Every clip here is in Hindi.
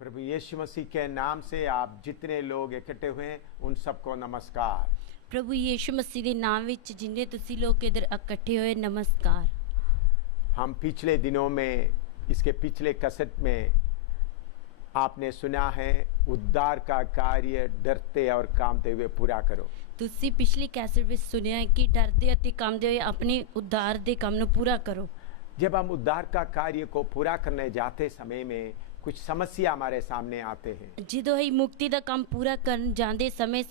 प्रभु यीशु मसीह के नाम से आप जितने लोग इकट्ठे हुए हैं उन सबको नमस्कार। प्रभु यीशु मसीह के नाम विच जिन्ने तुसी लोग इधर इकट्ठे हुए नमस्कार। हम पिछले दिनों में इसके पिछले कैसेट में आपने सुना है उद्धार का कार्य डरते और कामते हुए पूरा करो। तुसी पिछली कैसेट विच सुनिया है कि डरदे अते कामदे हुए अपने उद्धार दे काम नूं पूरा करो। जब हम उद्धार का कार्य को पूरा करने जाते समय में कुछ समस्या हमारे सामने आते हैं। जिदों ही मुक्ति का काम पूरा करन जांदे समय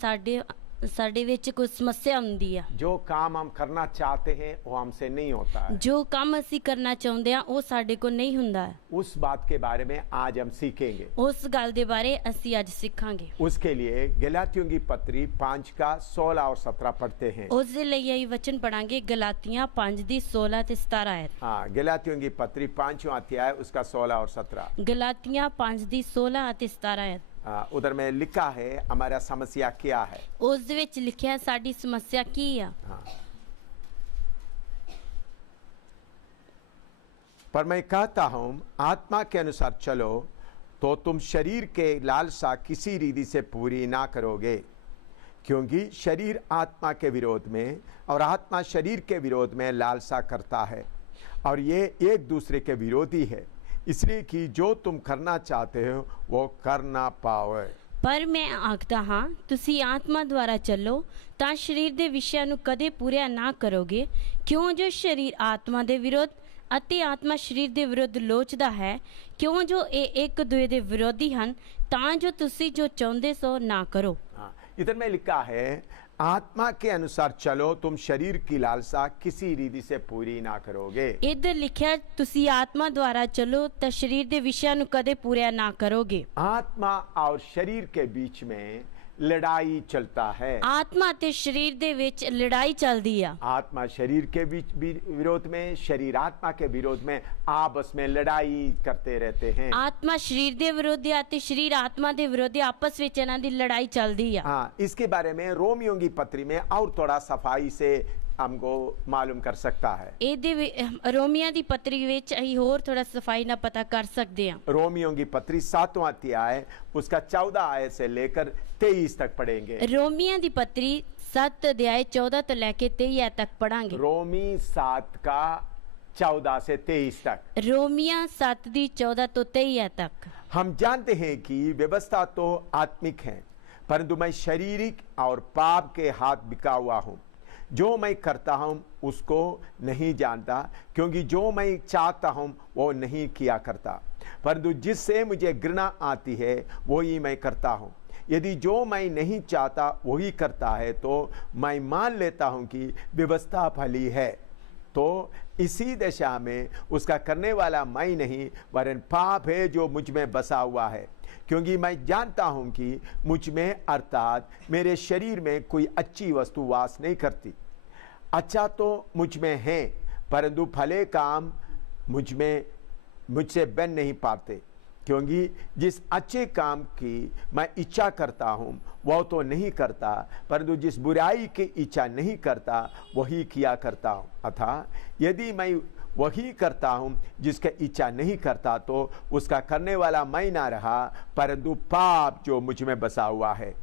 साडे विच कुछ समस्या हुंदी है। जो काम हम करना चाहते हैं वो हमसे नहीं होता है। जो काम असी करना चाहते हैं वो साडे को नहीं हुंदा है। उस बात के बारे में आज हम सीखेंगे। उस गल दे बारे असी आज सीखांगे। उसके लिए गलातियों की पत्री 5 का 16 और 17 पढ़ते हैं। उस दे लिए यही वचन पढ़ांगे गलातियां 5 दी 16 ते 17 आयत। हाँ, गलातियों की पत्री 5वां अध्याय उसका 16 और 17। गलातियां 5 दी 16 ते 17 आयत। उधर में लिखा है हमारा समस्या क्या है। उस दे विच लिखिया साडी समस्या की है। हाँ। पर मैं कहता हूँ आत्मा के अनुसार चलो तो तुम शरीर के लालसा किसी रीति से पूरी ना करोगे, क्योंकि शरीर आत्मा के विरोध में और आत्मा शरीर के विरोध में लालसा करता है और ये एक दूसरे के विरोधी है, इसलिए कि जो तुम करना चाहते हो वो कर ना पाओ। पर मैं आखदा हाँ तुसी आत्मा द्वारा चलो तां शरीर दे विषयां नूं कदे पूरा ना करोगे, क्यों जो शरीर आत्मा दे विरोध अते आत्मा शरीर दे विरुद्ध लोचदा है, क्यों जो एक दूए दे विरोधी हन, तां जो तुसी जो चाहुंदे सो ना करो। इधर में लिखा है आत्मा के अनुसार चलो तुम शरीर की लालसा किसी रीति से पूरी ना करोगे। इधर लिखा तुसी आत्मा द्वारा चलो तो शरीर दे विषयां नूं कदे पूरा ना करोगे। आत्मा और शरीर के बीच में लड़ाई चलता है। आत्मा ते शरीर दे विच लड़ाई चलदी है। आत्मा शरीर के बीच विरोध में, शरीर आत्मा के विरोध में आपस में लड़ाई करते रहते हैं। आत्मा शरीर दे विरोधी आते शरीर आत्मा दे विरोधी आपस विच इन्हां दी लड़ाई चलदी है। हाँ, इसके बारे में रोमियो की पत्री में और थोड़ा सफाई से हमको मालूम कर सकता है। रोमियो की पत्री विच अहीं होर थोड़ा सफाई ना पता कर सकते हैं। रोमियो की पत्री 7वां अध्याय उसका 14 आयत से लेकर 23 तक पढ़ेंगे। रोमियो की पत्री 7 अध्याय 14 तो लेके 23 आयत तक पढ़ांगे। रोमी 7 का 14 से 23 तक। रोमियो 7 दी 14 तो 23 आयत तक। हम जानते हैं कि व्यवस्था तो आत्मिक है, परंतु मैं शारीरिक और पाप के हाथ बिका हुआ हूँ। जो मैं करता हूँ उसको नहीं जानता, क्योंकि जो मैं चाहता हूँ वो नहीं किया करता, परंतु जिससे मुझे घृणा आती है वही मैं करता हूँ। यदि जो मैं नहीं चाहता वही करता है तो मैं मान लेता हूँ कि व्यवस्था भली है। तो इसी दशा में उसका करने वाला मैं नहीं वरन पाप है जो मुझ में बसा हुआ है, क्योंकि मैं जानता हूं कि मुझ में अर्थात मेरे शरीर में कोई अच्छी वस्तु वास नहीं करती। अच्छा तो मुझ में है, परंतु भले काम मुझसे बन नहीं पाते, क्योंकि जिस अच्छे काम की मैं इच्छा करता हूँ वह तो नहीं करता, परंतु जिस बुराई की इच्छा नहीं करता वही किया करता हूँ। अतः यदि मैं वही करता हूँ जिसका इच्छा नहीं करता तो उसका करने वाला मैं ना रहा, परंतु पाप जो मुझ में बसा हुआ है।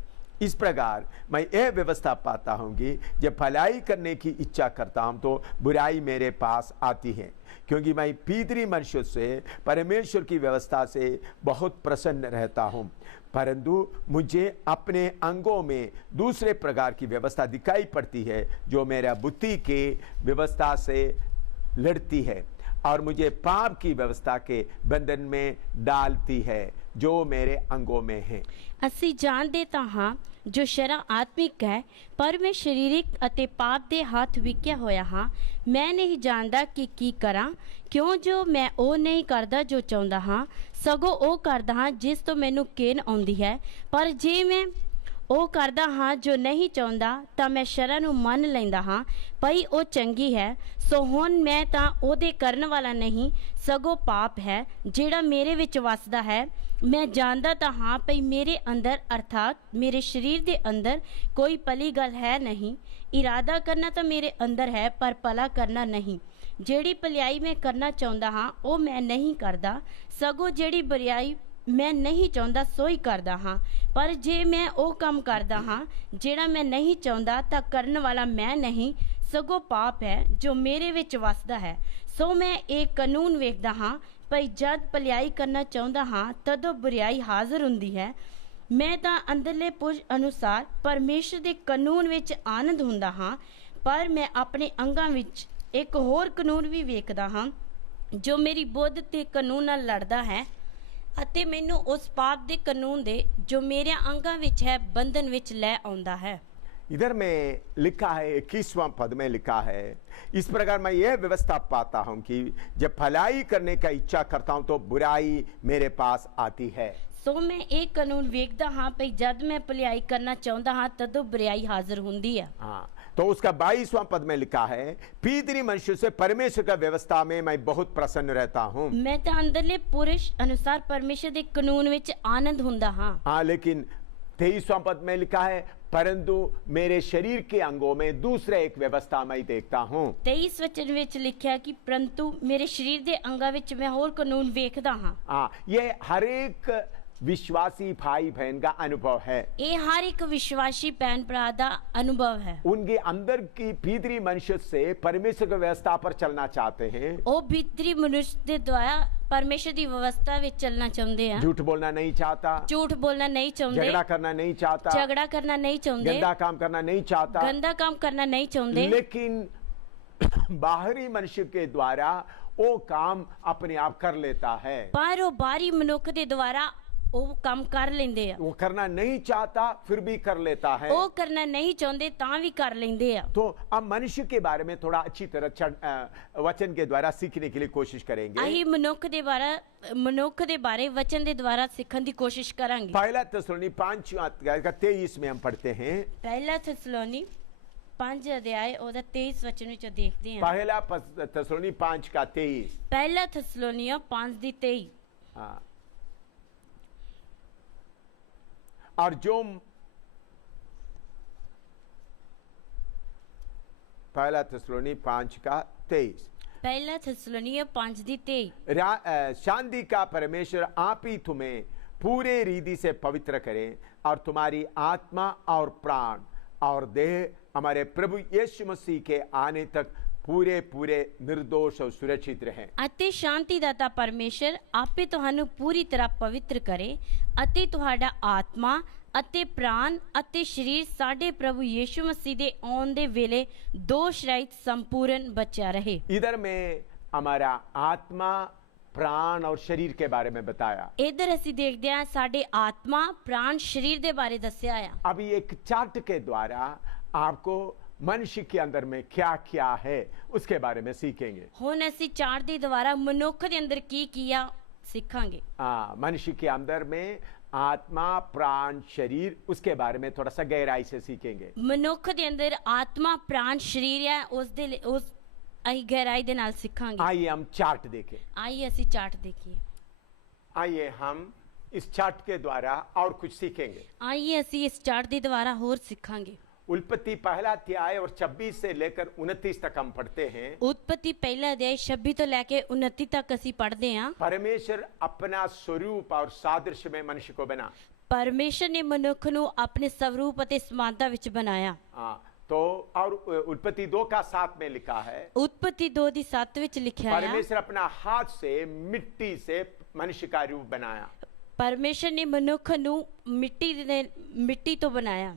इस प्रकार मैं यह व्यवस्था पाता हूँ कि जब भलाई करने की इच्छा करता हूँ तो बुराई मेरे पास आती है, क्योंकि मैं भीतरी मनुष्य से परमेश्वर की व्यवस्था से बहुत प्रसन्न रहता हूँ, परंतु मुझे अपने अंगों में दूसरे प्रकार की व्यवस्था दिखाई पड़ती है जो मेरा बुद्धि के व्यवस्था से लड़ती है और मुझे पाप की व्यवस्था के बंधन में डालती है जो मेरे अंगों में है। असी जान देता हाँ जो शरा आत्मिक है, पर मैं शरीरिक अते पाप दे हाथ विक्या होया हाँ। मैं नहीं जानता कि की करा, क्यों जो मैं ओ नहीं करदा जो चाहता हाँ, सगो ओ करदा हाँ जिस तो मैनू केन आउंदी है। पर जे मैं ओ करदा हाँ जो नहीं चाहता तां मैं शरा नूं मन लैंदा हाँ पई ओ चंगी है। सो हुण मैं तां ओदे करन वाला नहीं सगो पाप है जेड़ा मेरे विच वसदा है। मैं जानदा तां हाँ पई मेरे अंदर अर्थात मेरे शरीर दे अंदर कोई भली गल है नहीं। इरादा करना तो मेरे अंदर है पर भला करना नहीं। जेड़ी भलाई मैं करना चाहता हाँ ओ मैं नहीं करदा, सगो जेड़ी बुराई ਮੈਂ ਨਹੀਂ ਚਾਹੁੰਦਾ ਸੋ ਹੀ ਕਰਦਾ ਹਾਂ, ਪਰ ਜੇ ਮੈਂ ਉਹ ਕੰਮ ਕਰਦਾ ਹਾਂ ਜਿਹੜਾ ਮੈਂ ਨਹੀਂ ਚਾਹੁੰਦਾ ਤਾਂ ਕਰਨ ਵਾਲਾ ਮੈਂ ਨਹੀਂ ਸਗੋਂ ਪਾਪ ਹੈ ਜੋ ਮੇਰੇ ਵਿੱਚ ਵਸਦਾ ਹੈ। ਸੋ ਮੈਂ ਇਹ ਕਾਨੂੰਨ ਵੇਖਦਾ ਹਾਂ ਭਈ ਜਦ ਭਲਾਈ ਕਰਨਾ ਚਾਹੁੰਦਾ ਹਾਂ ਤਦੋਂ ਬੁਰਾਈ ਹਾਜ਼ਰ ਹੁੰਦੀ ਹੈ। ਮੈਂ ਤਾਂ ਅੰਦਰਲੇ ਪੁਰਸ਼ ਅਨੁਸਾਰ ਪਰਮੇਸ਼ਰ ਦੇ ਕਾਨੂੰਨ ਵਿੱਚ ਆਨੰਦ ਹੁੰਦਾ ਹਾਂ, ਪਰ ਮੈਂ ਆਪਣੇ ਅੰਗਾਂ ਵਿੱਚ ਇੱਕ ਹੋਰ ਕਾਨੂੰਨ ਵੀ ਵੇਖਦਾ ਹਾਂ ਜੋ ਮੇਰੀ ਬੁੱਧ ਤੇ ਕਾਨੂੰਨ ਨਾਲ ਲੜਦਾ ਹੈ ਅਤੇ ਮੈਨੂੰ ਉਸ ਪਾਪ ਦੇ ਕਾਨੂੰਨ ਦੇ ਜੋ ਮੇਰੇ ਅੰਗਾਂ ਵਿੱਚ ਹੈ ਬੰਧਨ ਵਿੱਚ ਲੈ ਆਉਂਦਾ ਹੈ। इधर में लिखा है 21वां पद में लिखा है, इस प्रकार मैं यह व्यवस्था पाता हूं कि जब भलाई करने का इच्छा करता हूं तो बुराई मेरे पास आती है। ਸੋ ਮੈਂ ਇਹ ਕਾਨੂੰਨ ਵੇਖਦਾ ਹਾਂ ਭਈ ਜਦ ਮੈਂ ਭਲਾਈ ਕਰਨਾ ਚਾਹੁੰਦਾ ਹਾਂ ਤਦੋਂ ਬੁਰਾਈ ਹਾਜ਼ਰ ਹੁੰਦੀ ਹੈ। हाँ, तो उसका 22वां पद में लिखा है, भीतरी मनुष्य से परमेश्वर का व्यवस्था में मैं बहुत प्रसन्न रहता हूं। ਮੈਂ ਤਾਂ ਅੰਦਰਲੇ ਪੁਰਸ਼ ਅਨੁਸਾਰ ਪਰਮੇਸ਼ਰ ਦੇ ਕਾਨੂੰਨ ਵਿੱਚ ਆਨੰਦ ਹੁੰਦਾ ਹਾਂ। हाँ, लेकिन 23वां पद में लिखा है, परंतु मेरे शरीर के अंगों में दूसरे एक व्यवस्था मैं देखता हूं। 23 वचन ਵਿੱਚ ਲਿਖਿਆ ਕਿ ਪਰੰਤੂ ਮੇਰੇ ਸਰੀਰ ਦੇ ਅੰਗਾਂ ਵਿੱਚ ਮੈਂ ਹੋਰ ਕਾਨੂੰਨ ਵੇਖਦਾ ਹਾਂ। हाँ, ये हर एक विश्वासी भाई बहन का अनुभव है। ਇਹ ਹਰ ਇੱਕ ਵਿਸ਼ਵਾਸੀ ਭੈਣ ਭਰਾ ਦਾ ਅਨੁਭਵ ਹੈ। उनके अंदर की भीतरी मनुष्य से परमेश्वर की व्यवस्था पर चलना चाहते हैं। ਉਹ ਭੀਤਰੀ ਮਨੁੱਖ ਦੇ ਦੁਆਰਾ ਪਰਮੇਸ਼ਰ ਦੀ ਵਿਵਸਥਾ ਵਿੱਚ ਚੱਲਣਾ ਚਾਹੁੰਦੇ ਆ। झूठ बोलना नहीं चाहता, ਝੂਠ ਬੋਲਣਾ ਨਹੀਂ ਚਾਹੁੰਦੇ, झगड़ा करना नहीं चाहता, ਝਗੜਾ ਕਰਨਾ ਨਹੀਂ ਚਾਹੁੰਦੇ, गंदा काम करना नहीं चाहता, ਗੰਦਾ ਕੰਮ ਕਰਨਾ ਨਹੀਂ ਚਾਹੁੰਦੇ। लेकिन बाहरी मनुष्य के द्वारा वो काम अपने आप कर लेता है। ਪਰ ਉਹ ਬਾਹਰੀ ਮਨੁੱਖ ਦੇ ਦੁਆਰਾ ਉਹ ਕੰਮ ਕਰ ਲੈਂਦੇ ਆ। वो करना नहीं चाहता फिर भी कर लेता है। ਉਹ ਕਰਨਾ ਨਹੀਂ ਚਾਹੁੰਦੇ ਤਾਂ ਵੀ ਕਰ ਲੈਂਦੇ ਆ। तो अब मनुष्य के बारे में थोड़ा अच्छी तरह वचन के द्वारा सीखने के लिए कोशिश करेंगे। ਅਸੀਂ ਮਨੁੱਖ ਦੇ ਬਾਰੇ ਵਚਨ ਦੇ ਦੁਆਰਾ ਸਿੱਖਣ ਦੀ ਕੋਸ਼ਿਸ਼ ਕਰਾਂਗੇ। पहला थिस्सलुनी 5:23 में हम पढ़ते हैं। ਪਹਿਲਾ ਥੈਸਲੋਨੀ 5 ਅਧਿਆਇ ਉਹਦਾ 23 ਵਚਨ ਵਿੱਚ ਦੇਖਦੇ ਹਾਂ। पहला थिस्सलुनी 5:23। ਪਹਿਲਾ ਥੈਸਲੋਨੀਆ 5:23। हाँ, और जो पहला थिस्सलुनी 5:23, ਪਹਿਲਾ ਥੈਸਲੋਨੀਆ 5:23। शांति का परमेश्वर आप ही तुम्हें पूरे रीति से पवित्र करे और तुम्हारी आत्मा और प्राण और देह हमारे प्रभु यीशु मसीह के आने तक पूरे पूरे निर्दोष और सुरक्षित रहे। ਅਤੇ ਸ਼ਾਂਤੀ ਦਾਤਾ ਪਰਮੇਸ਼ਰ ਆਪੇ ਤੁਹਾਨੂੰ ਪੂਰੀ ਤਰ੍ਹਾਂ ਪਵਿੱਤਰ ਕਰੇ ਅਤੇ ਤੁਹਾਡਾ ਆਤਮਾ ਅਤੇ ਪ੍ਰਾਣ ਅਤੇ ਸਰੀਰ ਸਾਡੇ ਪ੍ਰਭੂ ਯੀਸ਼ੂ ਮਸੀਹ ਦੇ ਆਉਣ ਦੇ ਵੇਲੇ ਦੋਸ਼ ਰਹਿਤ ਸੰਪੂਰਨ ਬਚਿਆ ਰਹੇ। इधर में हमारा आत्मा, प्राण और शरीर के बारे में बताया। ਇਧਰ ਅਸੀਂ ਦੇਖਦੇ ਹਾਂ ਸਾਡੇ ਆਤਮਾ, ਪ੍ਰਾਣ, ਸਰੀਰ ਦੇ ਬਾਰੇ ਦੱਸਿਆ ਆ। अभी एक चार्ट के द्वारा आपको मनुष्य के अंदर में क्या क्या है उसके बारे में सीखेंगे। ਹੁਣ ਅਸੀਂ ਚਾਰਟ ਦੇ ਦੁਆਰਾ ਮਨੁੱਖ ਦੇ ਅੰਦਰ ਕੀ ਆ ਸਿੱਖਾਂਗੇ। मनुष्य के अंदर में आत्मा, प्राण, शरीर, उसके बारे में थोड़ा सा गहराई से सीखेंगे। ਮਨੁੱਖ ਦੇ ਅੰਦਰ ਆਤਮਾ, ਪ੍ਰਾਣ, ਸਰੀਰ ਹੈ, ਉਸ ਅਸੀਂ ਗਹਿਰਾਈ ਦੇ ਨਾਲ ਸਿੱਖਾਂਗੇ। आइए हम चार्ट देखें। ਆइए ਅਸੀਂ ਚਾਰਟ ਦੇਖੀਏ। आइए हम इस चार्ट के द्वारा और कुछ सीखेंगे। ਆइए ਅਸੀਂ ਇਸ ਚਾਰਟ ਦੇ ਦੁਆਰਾ ਹੋਰ ਸਿੱਖਾਂਗੇ। उत्पत्ति पहला अध्याय और 26 से लेकर 29 तक हम पढ़ते हैं। उत्पत्ति पहला अध्याय 26 ਤੋਂ ਲੈ ਕੇ 29 ਤੱਕ ਅਸੀਂ ਪੜ੍ਹਦੇ ਹਾਂ। परमेश्वर अपना स्वरूप और सादृश्य में मनुष्य को बना। ਪਰਮੇਸ਼ਰ ਨੇ ਮਨੁੱਖ ਨੂੰ ਆਪਣੇ ਸਵਰੂਪ ਅਤੇ ਸਮਾਨਤਾ ਵਿੱਚ ਬਣਾਇਆ। तो और उत्पत्ति 2:7 में लिखा है, उत्पत्ति 2:7 ਵਿੱਚ ਲਿਖਿਆ ਹੈ, परमेश्वर अपना हाथ से मिट्टी से मनुष्य का रूप बनाया। ਪਰਮੇਸ਼ਰ ਨੇ ਮਨੁੱਖ ਨੂੰ ਮਿੱਟੀ ਤੋਂ ਬਣਾਇਆ।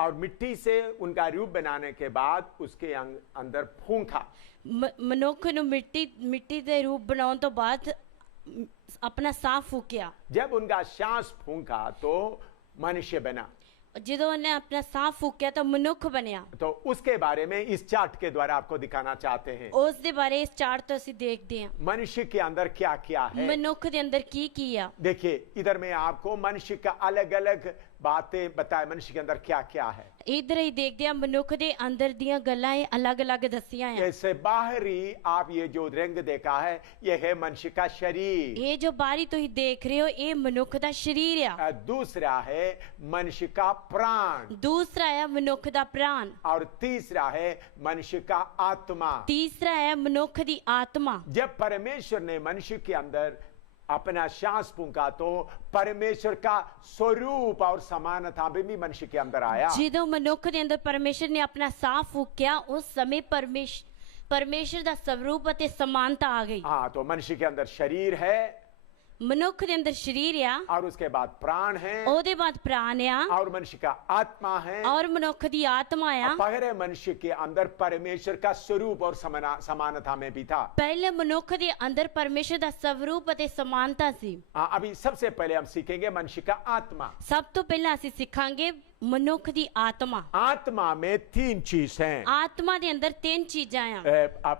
और मिट्टी से उनका रूप बनाने के बाद उसके अंदर फूंका। ਮਨੁੱਖ ਨੂੰ ਮਿੱਟੀ ਦੇ ਰੂਪ ਬਣਾਉਣ ਤੋਂ ਬਾਅਦ ਆਪਣਾ ਸਾਹ ਫੂਕਿਆ। जब उनका सांस फूंका तो मनुष्य बना। ਜਦੋਂ ਉਹਨੇ ਆਪਣਾ ਸਾਹ ਫੂਕਿਆ ਤਾਂ ਮਨੁੱਖ ਬਣਿਆ। तो उसके बारे में इस चार्ट के द्वारा आपको दिखाना चाहते हैं। ਉਸ ਦੇ ਬਾਰੇ ਇਸ ਚਾਰਟ ਤੋਂ ਅਸੀਂ ਦੇਖਦੇ ਹਾਂ मनुष्य के अंदर क्या क्या है। ਮਨੁੱਖ ਦੇ ਅੰਦਰ ਕੀ ਆ। देखिए इधर में आपको मनुष्य का अलग अलग बातें बताए, मनुष्य के अंदर क्या क्या है। ਇਧਰ ਹੀ ਦੇਖਦੇ ਹਾਂ ਮਨੁੱਖ ਦੇ ਅੰਦਰ ਦੀਆਂ ਗੱਲਾਂ ਇਹ ਅਲੱਗ-ਅਲੱਗ ਦੱਸੀਆਂ ਆ। ऐसे बाहरी आप ये जो रंग देखा है ये है मनुष्य का शरीर। ਇਹ ਜੋ ਬਾਹਰੀ ਤੁਸੀਂ ਦੇਖ ਰਹੇ ਹੋ ਇਹ ਮਨੁੱਖ ਦਾ ਸਰੀਰ ਆ। दूसरा है मनुष्य का प्राण। ਦੂਸਰਾ ਹੈ ਮਨੁੱਖ ਦਾ ਪ੍ਰਾਣ। और तीसरा है मनुष्य का आत्मा। ਤੀਸਰਾ ਹੈ ਮਨੁੱਖ ਦੀ ਆਤਮਾ। जब परमेश्वर ने मनुष्य के अंदर अपना श्वास फूंका तो परमेश्वर का स्वरूप और समानता भी मनुष्य के अंदर आया। ਜਦੋਂ ਮਨੁੱਖ ਦੇ ਅੰਦਰ ਪਰਮੇਸ਼ਰ ਨੇ ਆਪਣਾ ਸਾਹ ਫੂਕਿਆ ਉਸ ਸਮੇਂ ਪਰਮੇਸ਼ਰ ਦਾ ਸਰੂਪ ਅਤੇ ਸਮਾਨਤਾ ਆ ਗਈ। हाँ, तो मनुष्य के अंदर शरीर है ਮਨੁੱਖ ਦੇ ਅੰਦਰ ਸਰੀਰ ਆ, और उसके बाद प्राण है ਉਹਦੇ ਬਾਅਦ ਪ੍ਰਾਣ ਆ, और मनुष्य का आत्मा है। ਔਰ ਮਨੁੱਖ ਦੀ ਆਤਮਾ ਆ। पहले मनुष्य के अंदर परमेश्वर का स्वरूप और समानता में भी था। ਪਹਿਲੇ ਮਨੁੱਖ ਦੇ ਅੰਦਰ ਪਰਮੇਸ਼ਰ ਦਾ ਸਰੂਪ ਅਤੇ ਸਮਾਨਤਾ ਸੀ। अभी सबसे पहले हम सीखेंगे मनुष्य का आत्मा। ਸਭ ਤੋਂ ਪਹਿਲਾਂ ਅਸੀਂ ਸਿੱਖਾਂਗੇ ਮਨੁੱਖ ਦੀ ਆਤਮਾ। आत्मा में तीन चीज हैं। ਆਤਮਾ ਦੇ ਅੰਦਰ ਤਿੰਨ ਚੀਜ਼ਾਂ ਆ।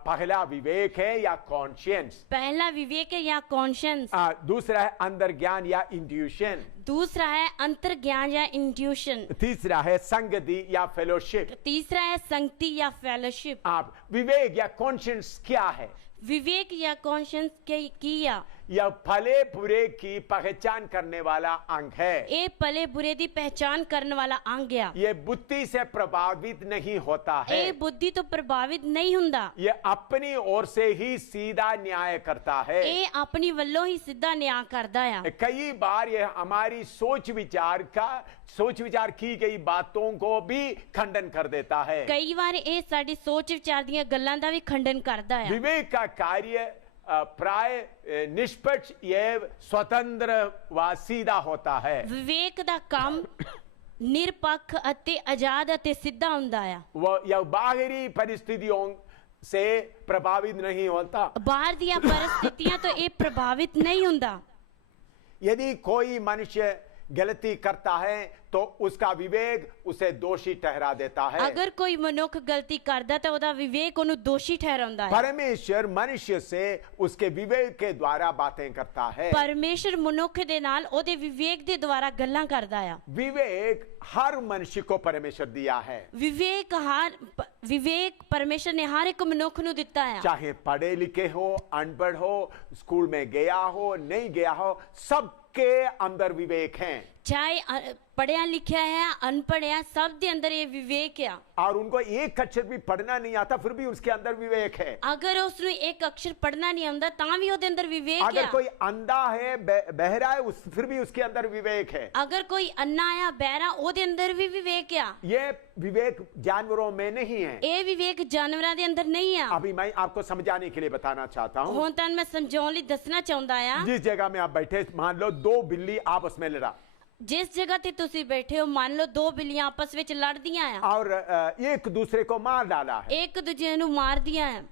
पहला विवेक है या कॉन्शियंस, ਪਹਿला ਵਿਵੇਕ ਹੈ ਜਾਂ ਕੌਨਸ਼ੀਅੰਸ, दूसरा है अंदर ज्ञान या इंट्यूशन, दूसरा है अंतर ज्ञान या इंट्यूशन, तीसरा है संगति या फेलोशिप। तीसरा है संगति या फेलोशिप। आप विवेक या कॉन्शियंस क्या है? विवेक या कॉन्शियंस किया यह भले बुरे की पहचान करने वाला अंग है। ये भले बुरे दी पहचान करने वाला अंग है। ये बुद्धि से प्रभावित नहीं होता है। ये बुद्धि तो प्रभावित नहीं हुंदा। ये अपनी ओर से ही सीधा न्याय करता है। ये अपनी वल्लों ही सीधा न्याय करता है। कई बार ये हमारी सोच विचार की गई बातों को भी खंडन कर देता है। कई बार ये साडी सोच विचार दी गल्लां दा भी खंडन करता है। विवेक का कार्य प्राय निष्पक्ष एवं स्वतंत्र व सीधा होता है। विवेक दा काम निरपक्ष अते आजाद अते सीधा हुंदा है। वह यह बाहरी परिस्थितियों से प्रभावित नहीं होता। बाहर दिया परिस्थितियां तो ये प्रभावित नहीं हुंदा। यदि कोई मनुष्य गलती करता है तो उसका विवेक उसे दोषी ठहरा देता है। अगर कोई मनुष्य गलती करदा तो ओदा विवेक ओनु दोषी ठहराउंदा है। परमेश्वर मनुष्य से उसके विवेक के द्वारा बातें करता है। परमेश्वर मनुष्य दे नाल ओदे विवेक दे द्वारा गल्लां करदा है। विवेक हर मनुष्य को परमेश्वर दिया है। विवेक परमेश्वर ने हर एक मनुष्य नु दिता है। चाहे पढ़े लिखे हो, अनपढ़ हो, स्कूल में गया हो, नहीं गया हो, सबके अंदर विवेक है। चाहे पढ़िया लिखा है अनपढ़ है, सब दे अंदर ये विवेक है। और उनको एक अक्षर भी पढ़ना नहीं आता फिर भी उसके अंदर विवेक है। अगर उसने एक अक्षर पढ़ना नहीं आंदा तां भी ओदे अंदर विवेक है। अगर कोई अंधा है, बहरा है, फिर भी उसके अंदर विवेक है। अगर कोई अन्ना या बहरा ओदे अंदर भी विवेक है। ये विवेक जानवरों में नहीं है। ये विवेक जानवरों दे अंदर नहीं है। अभी मैं आपको समझाने के लिए बताना चाहता हूँ। हुण तां मैं समझाउण लई दसना चाहुंदा आ। जिस जगह में आप बैठे, मान लो दो बिल्ली आपस में लड़ा। जिस जगह ते तुसी बैठे हो, मान लो दो बिल्लियां आपस में लड़दियां हैं और एक दूसरे को मार डाला है। एक दूसरे नु मार दिया है।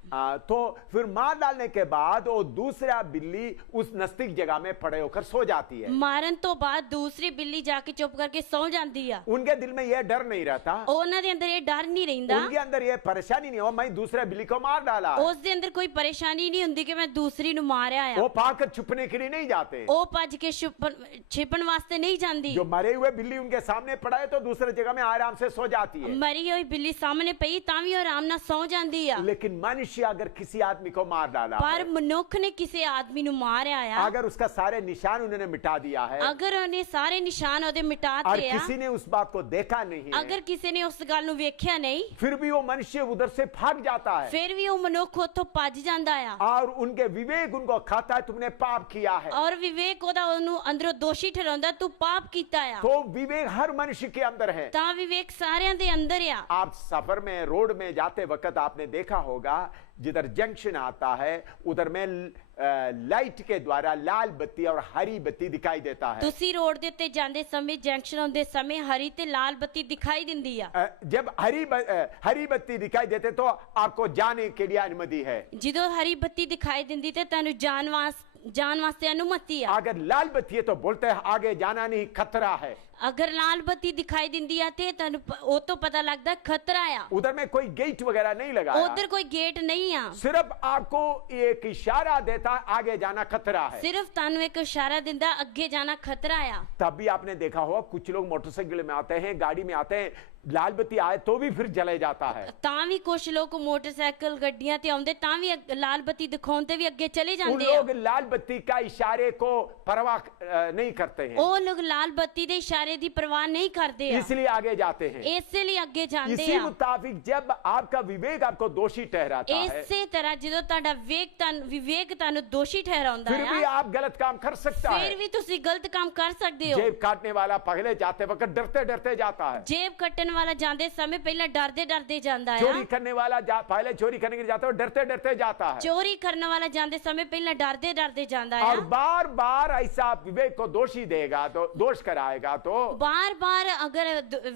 तो फिर मार डालने के बाद वो दूसरा बिल्ली उस नजदीक जगह में पड़े होकर सो जाती है। मारन तो बाद दूसरी बिल्ली जाके चुप करके सो जाती है। उनके दिल में यह डर नहीं रहता, उन्हां दे अंदर ये डर नहीं रहिंदा, उनके अंदर यह परेशानी नहीं हो मैं दूसरा बिल्ली को मार डाला। उस दे अंदर कोई परेशानी नहीं हुंदी कि मैं दूसरी नु मारया है। वो भागकर छुपने के लिए नहीं जाते, वो भज के छिपन वास्ते नहीं जांदी। जो मरे हुए बिल्ली उनके सामने पड़ा है तो दूसरी जगह में आराम से सो जाती है। मरी हुई बिल्ली सामने पई तां भी आराम नाल सो जांदी है। लेकिन मनुष्य अगर किसी आदमी को मार डाला, पर मनुष्य ने किसी आदमी नु मारया है, अगर उसका सारे निशान उन्होंने मिटा दिया है, अगर उन्हें सारे निशान ओदे मिटा और दिए, किसी ने उस बात को देखा नहीं है, अगर किसी ने उस गल नु वेख्या नहीं, फिर भी वो मनुष्य उधर से भाग जाता है। फिर भी वो मनुष्य उथों भज जांदा है। और उनके विवेक उनको खाता है तुमने पाप किया है। और विवेक ओदा ओनु अंदरों दोषी ठहराउंदा तू पाप कीता है। तो विवेक हर मनुष्य के अंदर है। ता विवेक सारियां दे अंदर है। आप सफर में रोड में जाते वक्त आपने देखा होगा जिधर जंक्शन आता है उधर में लाइट के द्वारा लाल बत्ती और हरी बत्ती दिखाई देता है। तुसी रोड दे ते जांदे समय जंक्शन होंदे समय हरी ते लाल बत्ती दिखाई दिंदी है। जब हरी बत्ती दिखाई देते तो आपको जाने के लिए अनुमति है। जिदों हरी बत्ती दिखाई दिंदी ते तानु जान वास्ते अनुमति है। अगर लाल बत्ती है तो बोलते हैं आगे जाना नहीं, खतरा है। अगर लाल बत्ती दिखाई दिंदी है ते तानु ओ तो पता लगदा खतरा है। उधर में कोई गेट वगैरह नहीं लगा, उधर कोई गेट नहीं है, सिर्फ आपको एक इशारा देता आगे जाना खतरा है। सिर्फ तानु एक इशारा दिंदा आगे जाना खतरा है। तब भी आपने देखा होगा कुछ लोग मोटरसाइकिल में आते हैं, गाड़ी में आते हैं, लाल बत्ती आए तो भी फिर जले जाता है। ਤਾਂ ਵੀ ਕੁਝ ਲੋਕ ਮੋਟਰਸਾਈਕਲ ਗੱਡੀਆਂ ਤੇ ਆਉਂਦੇ ਤਾਂ ਵੀ ਲਾਲ ਬੱਤੀ ਦਿਖਾਉਣ ਤੇ ਵੀ ਅੱਗੇ ਚਲੇ उन ਜਾਂਦੇ ਆ। लोग लाल बत्ती का इशारे को परवाह नहीं करते हैं, ਉਹ ਲੋਕ ਲਾਲ ਬੱਤੀ ਦੇ ਇਸ਼ਾਰੇ ਦੀ ਪਰਵਾਹ ਨਹੀਂ ਕਰਦੇ ਆ, इसलिए आगे जाते हैं। ਇਸੇ ਲਈ ਅੱਗੇ ਜਾਂਦੇ इसी ਆ। मुताबिक जब आपका विवेक आपको दोषी ठहराता है, ਇਸੇ ਤਰ੍ਹਾਂ ਜਦੋਂ ਤੁਹਾਡਾ ਵਿਵੇਕ ਤੁਹਾਨੂੰ ਦੋਸ਼ੀ ਠਹਿਰਾਉਂਦਾ फिर भी ਆ, आप गलत काम कर सकता है। ਫਿਰ ਵੀ ਤੁਸੀਂ ਗਲਤ ਕੰਮ ਕਰ ਸਕਦੇ ਹੋ। जेब काटने वाला पहले जाते वक्त डरते डरते जाता है, ਜੇਬ ਕੱਟਣ ਵਾਲਾ ਜਾਂਦੇ ਸਮੇਂ ਪਹਿਲਾਂ ਡਰਦੇ ਡਰਦੇ ਜਾਂਦਾ ਆ। चोरी करने वाला पहले चोरी करने के लिए जाता है, डरते डरते जाता है। ਚੋਰੀ ਕਰਨ ਵਾਲਾ ਜਾਂਦੇ ਸਮੇਂ ਪਹਿਲਾਂ ਡਰਦੇ ਡਰਦੇ ਜਾਂਦਾ ਆ। और बार बार ऐसा विवेक को दोषी देगा तो दोष कराएगा तो ਬਾਰ-ਬਾਰ ਅਗਰ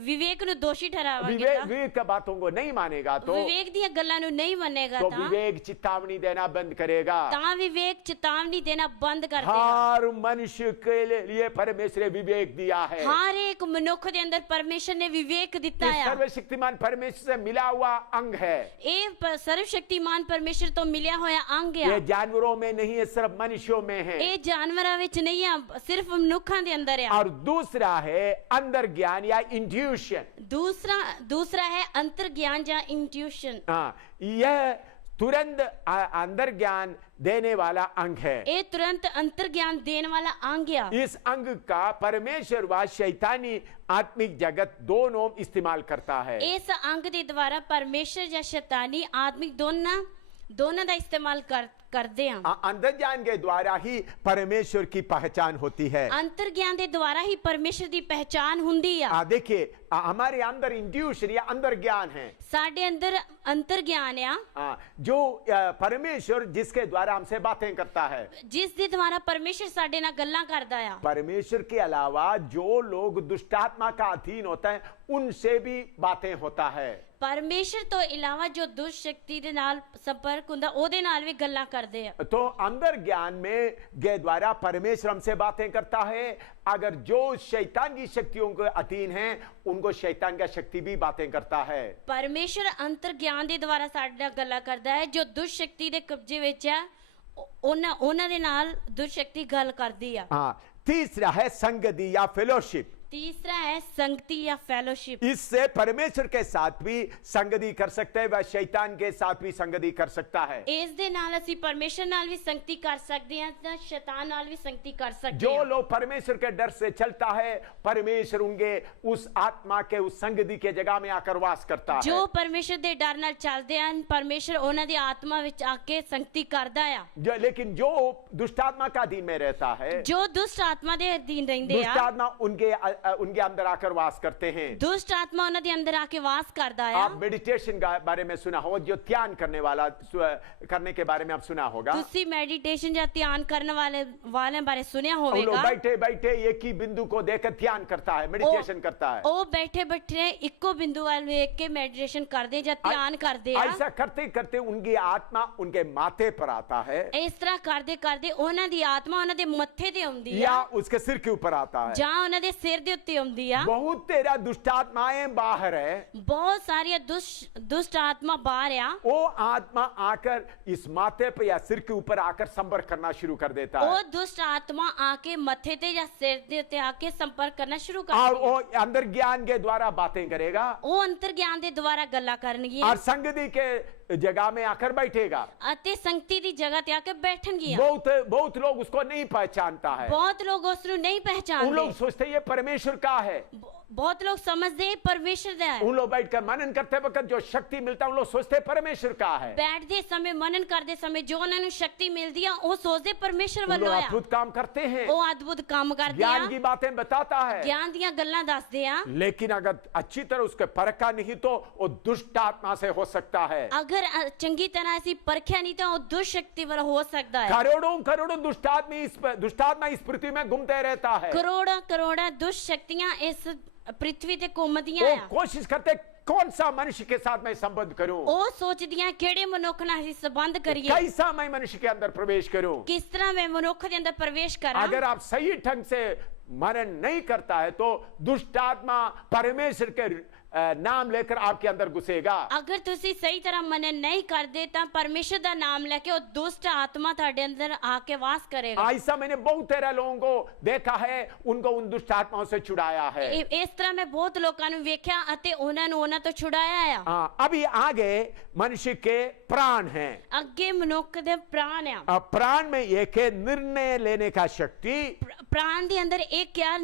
ਵਿਵੇਕ ਨੂੰ ਦੋਸ਼ੀ ਠਹਿਰਾਵਾਂਗੇ विवेक की बातों को नहीं मानेगा तो ਵਿਵੇਕ ਦੀਆਂ ਗੱਲਾਂ ਨੂੰ ਨਹੀਂ ਮੰਨੇਗਾ ਤਾਂ विवेक चेतावनी देना बंद करेगा। ਤਾਂ ਵਿਵੇਕ ਚੇਤਾਵਨੀ ਦੇਣਾ ਬੰਦ ਕਰ ਦੇਗਾ। हर मनुष्य के लिए परमेश्वर ने विवेक दिया है। ਹਰ ਇੱਕ ਮਨੁੱਖ ਦੇ ਅੰਦਰ ਪਰਮੇਸ਼ਰ ਨੇ ਵਿਵੇਕ ਦਿੱਤਾ ये ਆ। सर्वशक्तिमान परमेश्वर से मिला हुआ अंग है। ਇਹ ਸਰਵਸ਼ਕਤੀਮਾਨ ਪਰਮੇਸ਼ਰ ਤੋਂ ਮਿਲਿਆ ਹੋਇਆ ਅੰਗ ਆ। ये जानवरों में नहीं है, सिर्फ मनुष्यों में है। ਇਹ ਜਾਨਵਰਾਂ ਵਿੱਚ ਨਹੀਂ ਆ, ਸਿਰਫ ਮਨੁੱਖਾਂ ਦੇ ਅੰਦਰ ਆ। और दूसरा है अंदर ज्ञान या इंट्यूशन। दूसरा है अंतर ज्ञान या इंट्यूशन। हाँ, यह तुरंत अंदर ज्ञान देने वाला अंग है। ये तुरंत अंतर ज्ञान देने वाला अंग आ। इस अंग का परमेश्वर व शैतानी आत्मिक जगत दोनों इस्तेमाल करता है। इस अंग के द्वारा परमेश्वर या शैतानी आत्मिक दोनों का इस्तेमाल करते हैं। अंतर ज्ञान के द्वारा ही परमेश्वर की पहचान होती है। अंतर ज्ञान के द्वारा ही परमेश्वर की पहचान हुंदी है। देखिए हमारे अंदर इंट्यूशन या अंदर ज्ञान है, साडे अंदर अंतर ज्ञान है जो परमेश्वर जिसके द्वारा हमसे बातें करता है, जिस दे द्वारा परमेश्वर साडे नाल गल्लां करदा है। परमेश्वर के अलावा जो लोग दुष्टात्मा का अधीन होता है उनसे भी बातें होता है। परमेश्वर तो इलावा जो दुष्ट शक्ति दे नाल संपर्क हुंदा ओदे नाल भी गल्लां करदे आ। तो अंदर ज्ञान में के द्वारा परमेश्वर हमसे बातें करता है। अगर जो शैतान की शक्तियों के अधीन हैं उनको शैतान का शक्ति भी बातें करता है। परमेश्वर अंतर ज्ञान दे द्वारा साडे नाल गल्लां करदा है। जो दुष्ट शक्ति दे कब्जे विच है उन्हां दे नाल दुष्ट शक्ति गल करदी आ। हाँ, तीसरा है संगति या फेलोशिप। तीसरा है संगति या फेलोशिप। इससे परमेश्वर के साथ भी संगति कर सकते हैं व शैतान के साथ भी संगति कर सकता है। इस दे नाल असी परमेश्वर नाल भी संगति कर सकते हैं ते शैतान नाल भी संगति कर सकते हैं। जो लोग परमेश्वर के डर से चलता है परमेश्वर उनके उस आत्मा के उस संगति के जगह में आकर वास करता है। जो परमेश्वर दे डर नाल चलदे हैं परमेश्वर उन्हां दी आत्मा विच आके संगति करदा है। लेकिन जो दुष्ट आत्मा का अधीन में रहता है, जो दुष्ट आत्मा दे अधीन रहंदे दुष्ट आत्मा उनके अंदर आकर वास करते हैं। दुष्ट आत्मा उन्हां दे अंदर आके वास करदा है। आप मेडिटेशन के बारे में सुना होगा, जो ध्यान करने वाला करने के बारे में आप सुना होगा। तुसी मेडिटेशन या ध्यान करने वाले बारे सुनया होवेगा। बैठे बैठे एक ही बिंदु को देखकर ध्यान करता है, मेडिटेशन करता है। ओ बैठे बैठे इको बिंदु वाल देख के मेडिटेशन करदे या ध्यान करदे आ। ऐसा करते करते उनकी आत्मा उनके माथे पर आता है। इस तरह करदे करदे उन्हां दी आत्मा उन्हां दे मत्थे ते आउंदी है या उसके सिर के ऊपर आता है, जहां उन्हां दे सिर दे उत्ते आउंदी है। बहुत तेरा दुष्ट आत्माएं बाहर है, बहुत सारी दुष्ट आत्मा बाहर है। वो आत्मा आकर इस माथे पे या सिर के ऊपर आकर संपर्क करना शुरू कर देता है। वो दुष्ट आत्मा आके मथे ते या सिर दे उत्ते आके संपर्क करना शुरू कर और देगी। वो अंदर ज्ञान के द्वारा बातें करेगा वो अंतर ज्ञान दे द्वारा गल्ला करनगी और संगति के जगह में आकर बैठेगा। अते संगति दी जगह ते आके बैठनगी। बहुत लोग उसको नहीं पहचानता है। बहुत लोग उसनु नहीं उन लोग पहचानते। सोचते ये परमेश्वर का है। बहुत लोग समझते हैं परमेश्वर दा है। उन लोग बैठकर मनन करते वक्त जो शक्ति मिलता है उन लोग सोचते परमेश्वर का है। बैठते समय मनन करते समय जो उन्हें शक्ति मिलती है वो सोचते परमेश्वर उन लोग वालों अद्भुत काम करते हैं, वो अद्भुत काम करते ज्ञान हैं, की बातें बताता है, ज्ञान दियां गल्लां दसदे हैं। लेकिन अगर अच्छी तरह उसके परखा नहीं तो वो दुष्ट आत्मा से हो सकता है। अगर चंगी तरह से परखिया नहीं तो वो दुष्ट शक्ति वाला हो सकता है। करोड़ों दुष्टात्मा इस पृथ्वी में घूमते रहता है। करोड़ा दुष्ट शक्तियां इस पृथ्वी ते घूमदियां वो हैं। कोशिश करते कौन सा मनुष्य के साथ मैं संबंध करूं, वो सोचदियां केड़े मनुख नाल असीं संबंध करिए, कैसा मैं मनुष्य के अंदर प्रवेश करूं। किस तरह मैं मनुख के अंदर प्रवेश करा। अगर आप सही ढंग से मनन नहीं करता है तो दुष्ट आत्मा परमेश्वर के नाम लेकर आपके अंदर घुसेगा। ਅਗਰ ਤੁਸੀਂ ਸਹੀ ਤਰ੍ਹਾਂ ਮਨਨ ਨਹੀਂ ਕਰਦੇ ਤਾਂ ਪਰਮੇਸ਼ਰ ਦਾ ਨਾਮ ਲੈ ਕੇ ਉਹ ਦੁਸ਼ਟ ਆਤਮਾ ਤੁਹਾਡੇ ਅੰਦਰ ਆ ਕੇ ਵਾਸ ਕਰੇਗਾ। ऐसा मैंने बहुत तेरे लोगों को देखा है, उनको उन दुष्ट आत्माओं से छुड़ाया है। ਇਸ ਤਰ੍ਹਾਂ ਮੈਂ ਬਹੁਤ ਲੋਕਾਂ ਨੂੰ ਵੇਖਿਆ ਅਤੇ ਉਹਨਾਂ ਨੂੰ ਉਹਨਾਂ ਤੋਂ ਛੁਡਾਇਆ ਆ। हाँ, अभी आगे मनुष्य के प्राण हैं। ਅੱਗੇ ਮਨੁੱਖ ਦੇ ਪ੍ਰਾਣ ਆ। प्राण में एक है निर्णय लेने का शक्ति, ਪ੍ਰਾਣ ਦੇ ਅੰਦਰ ਇੱਕ ਆ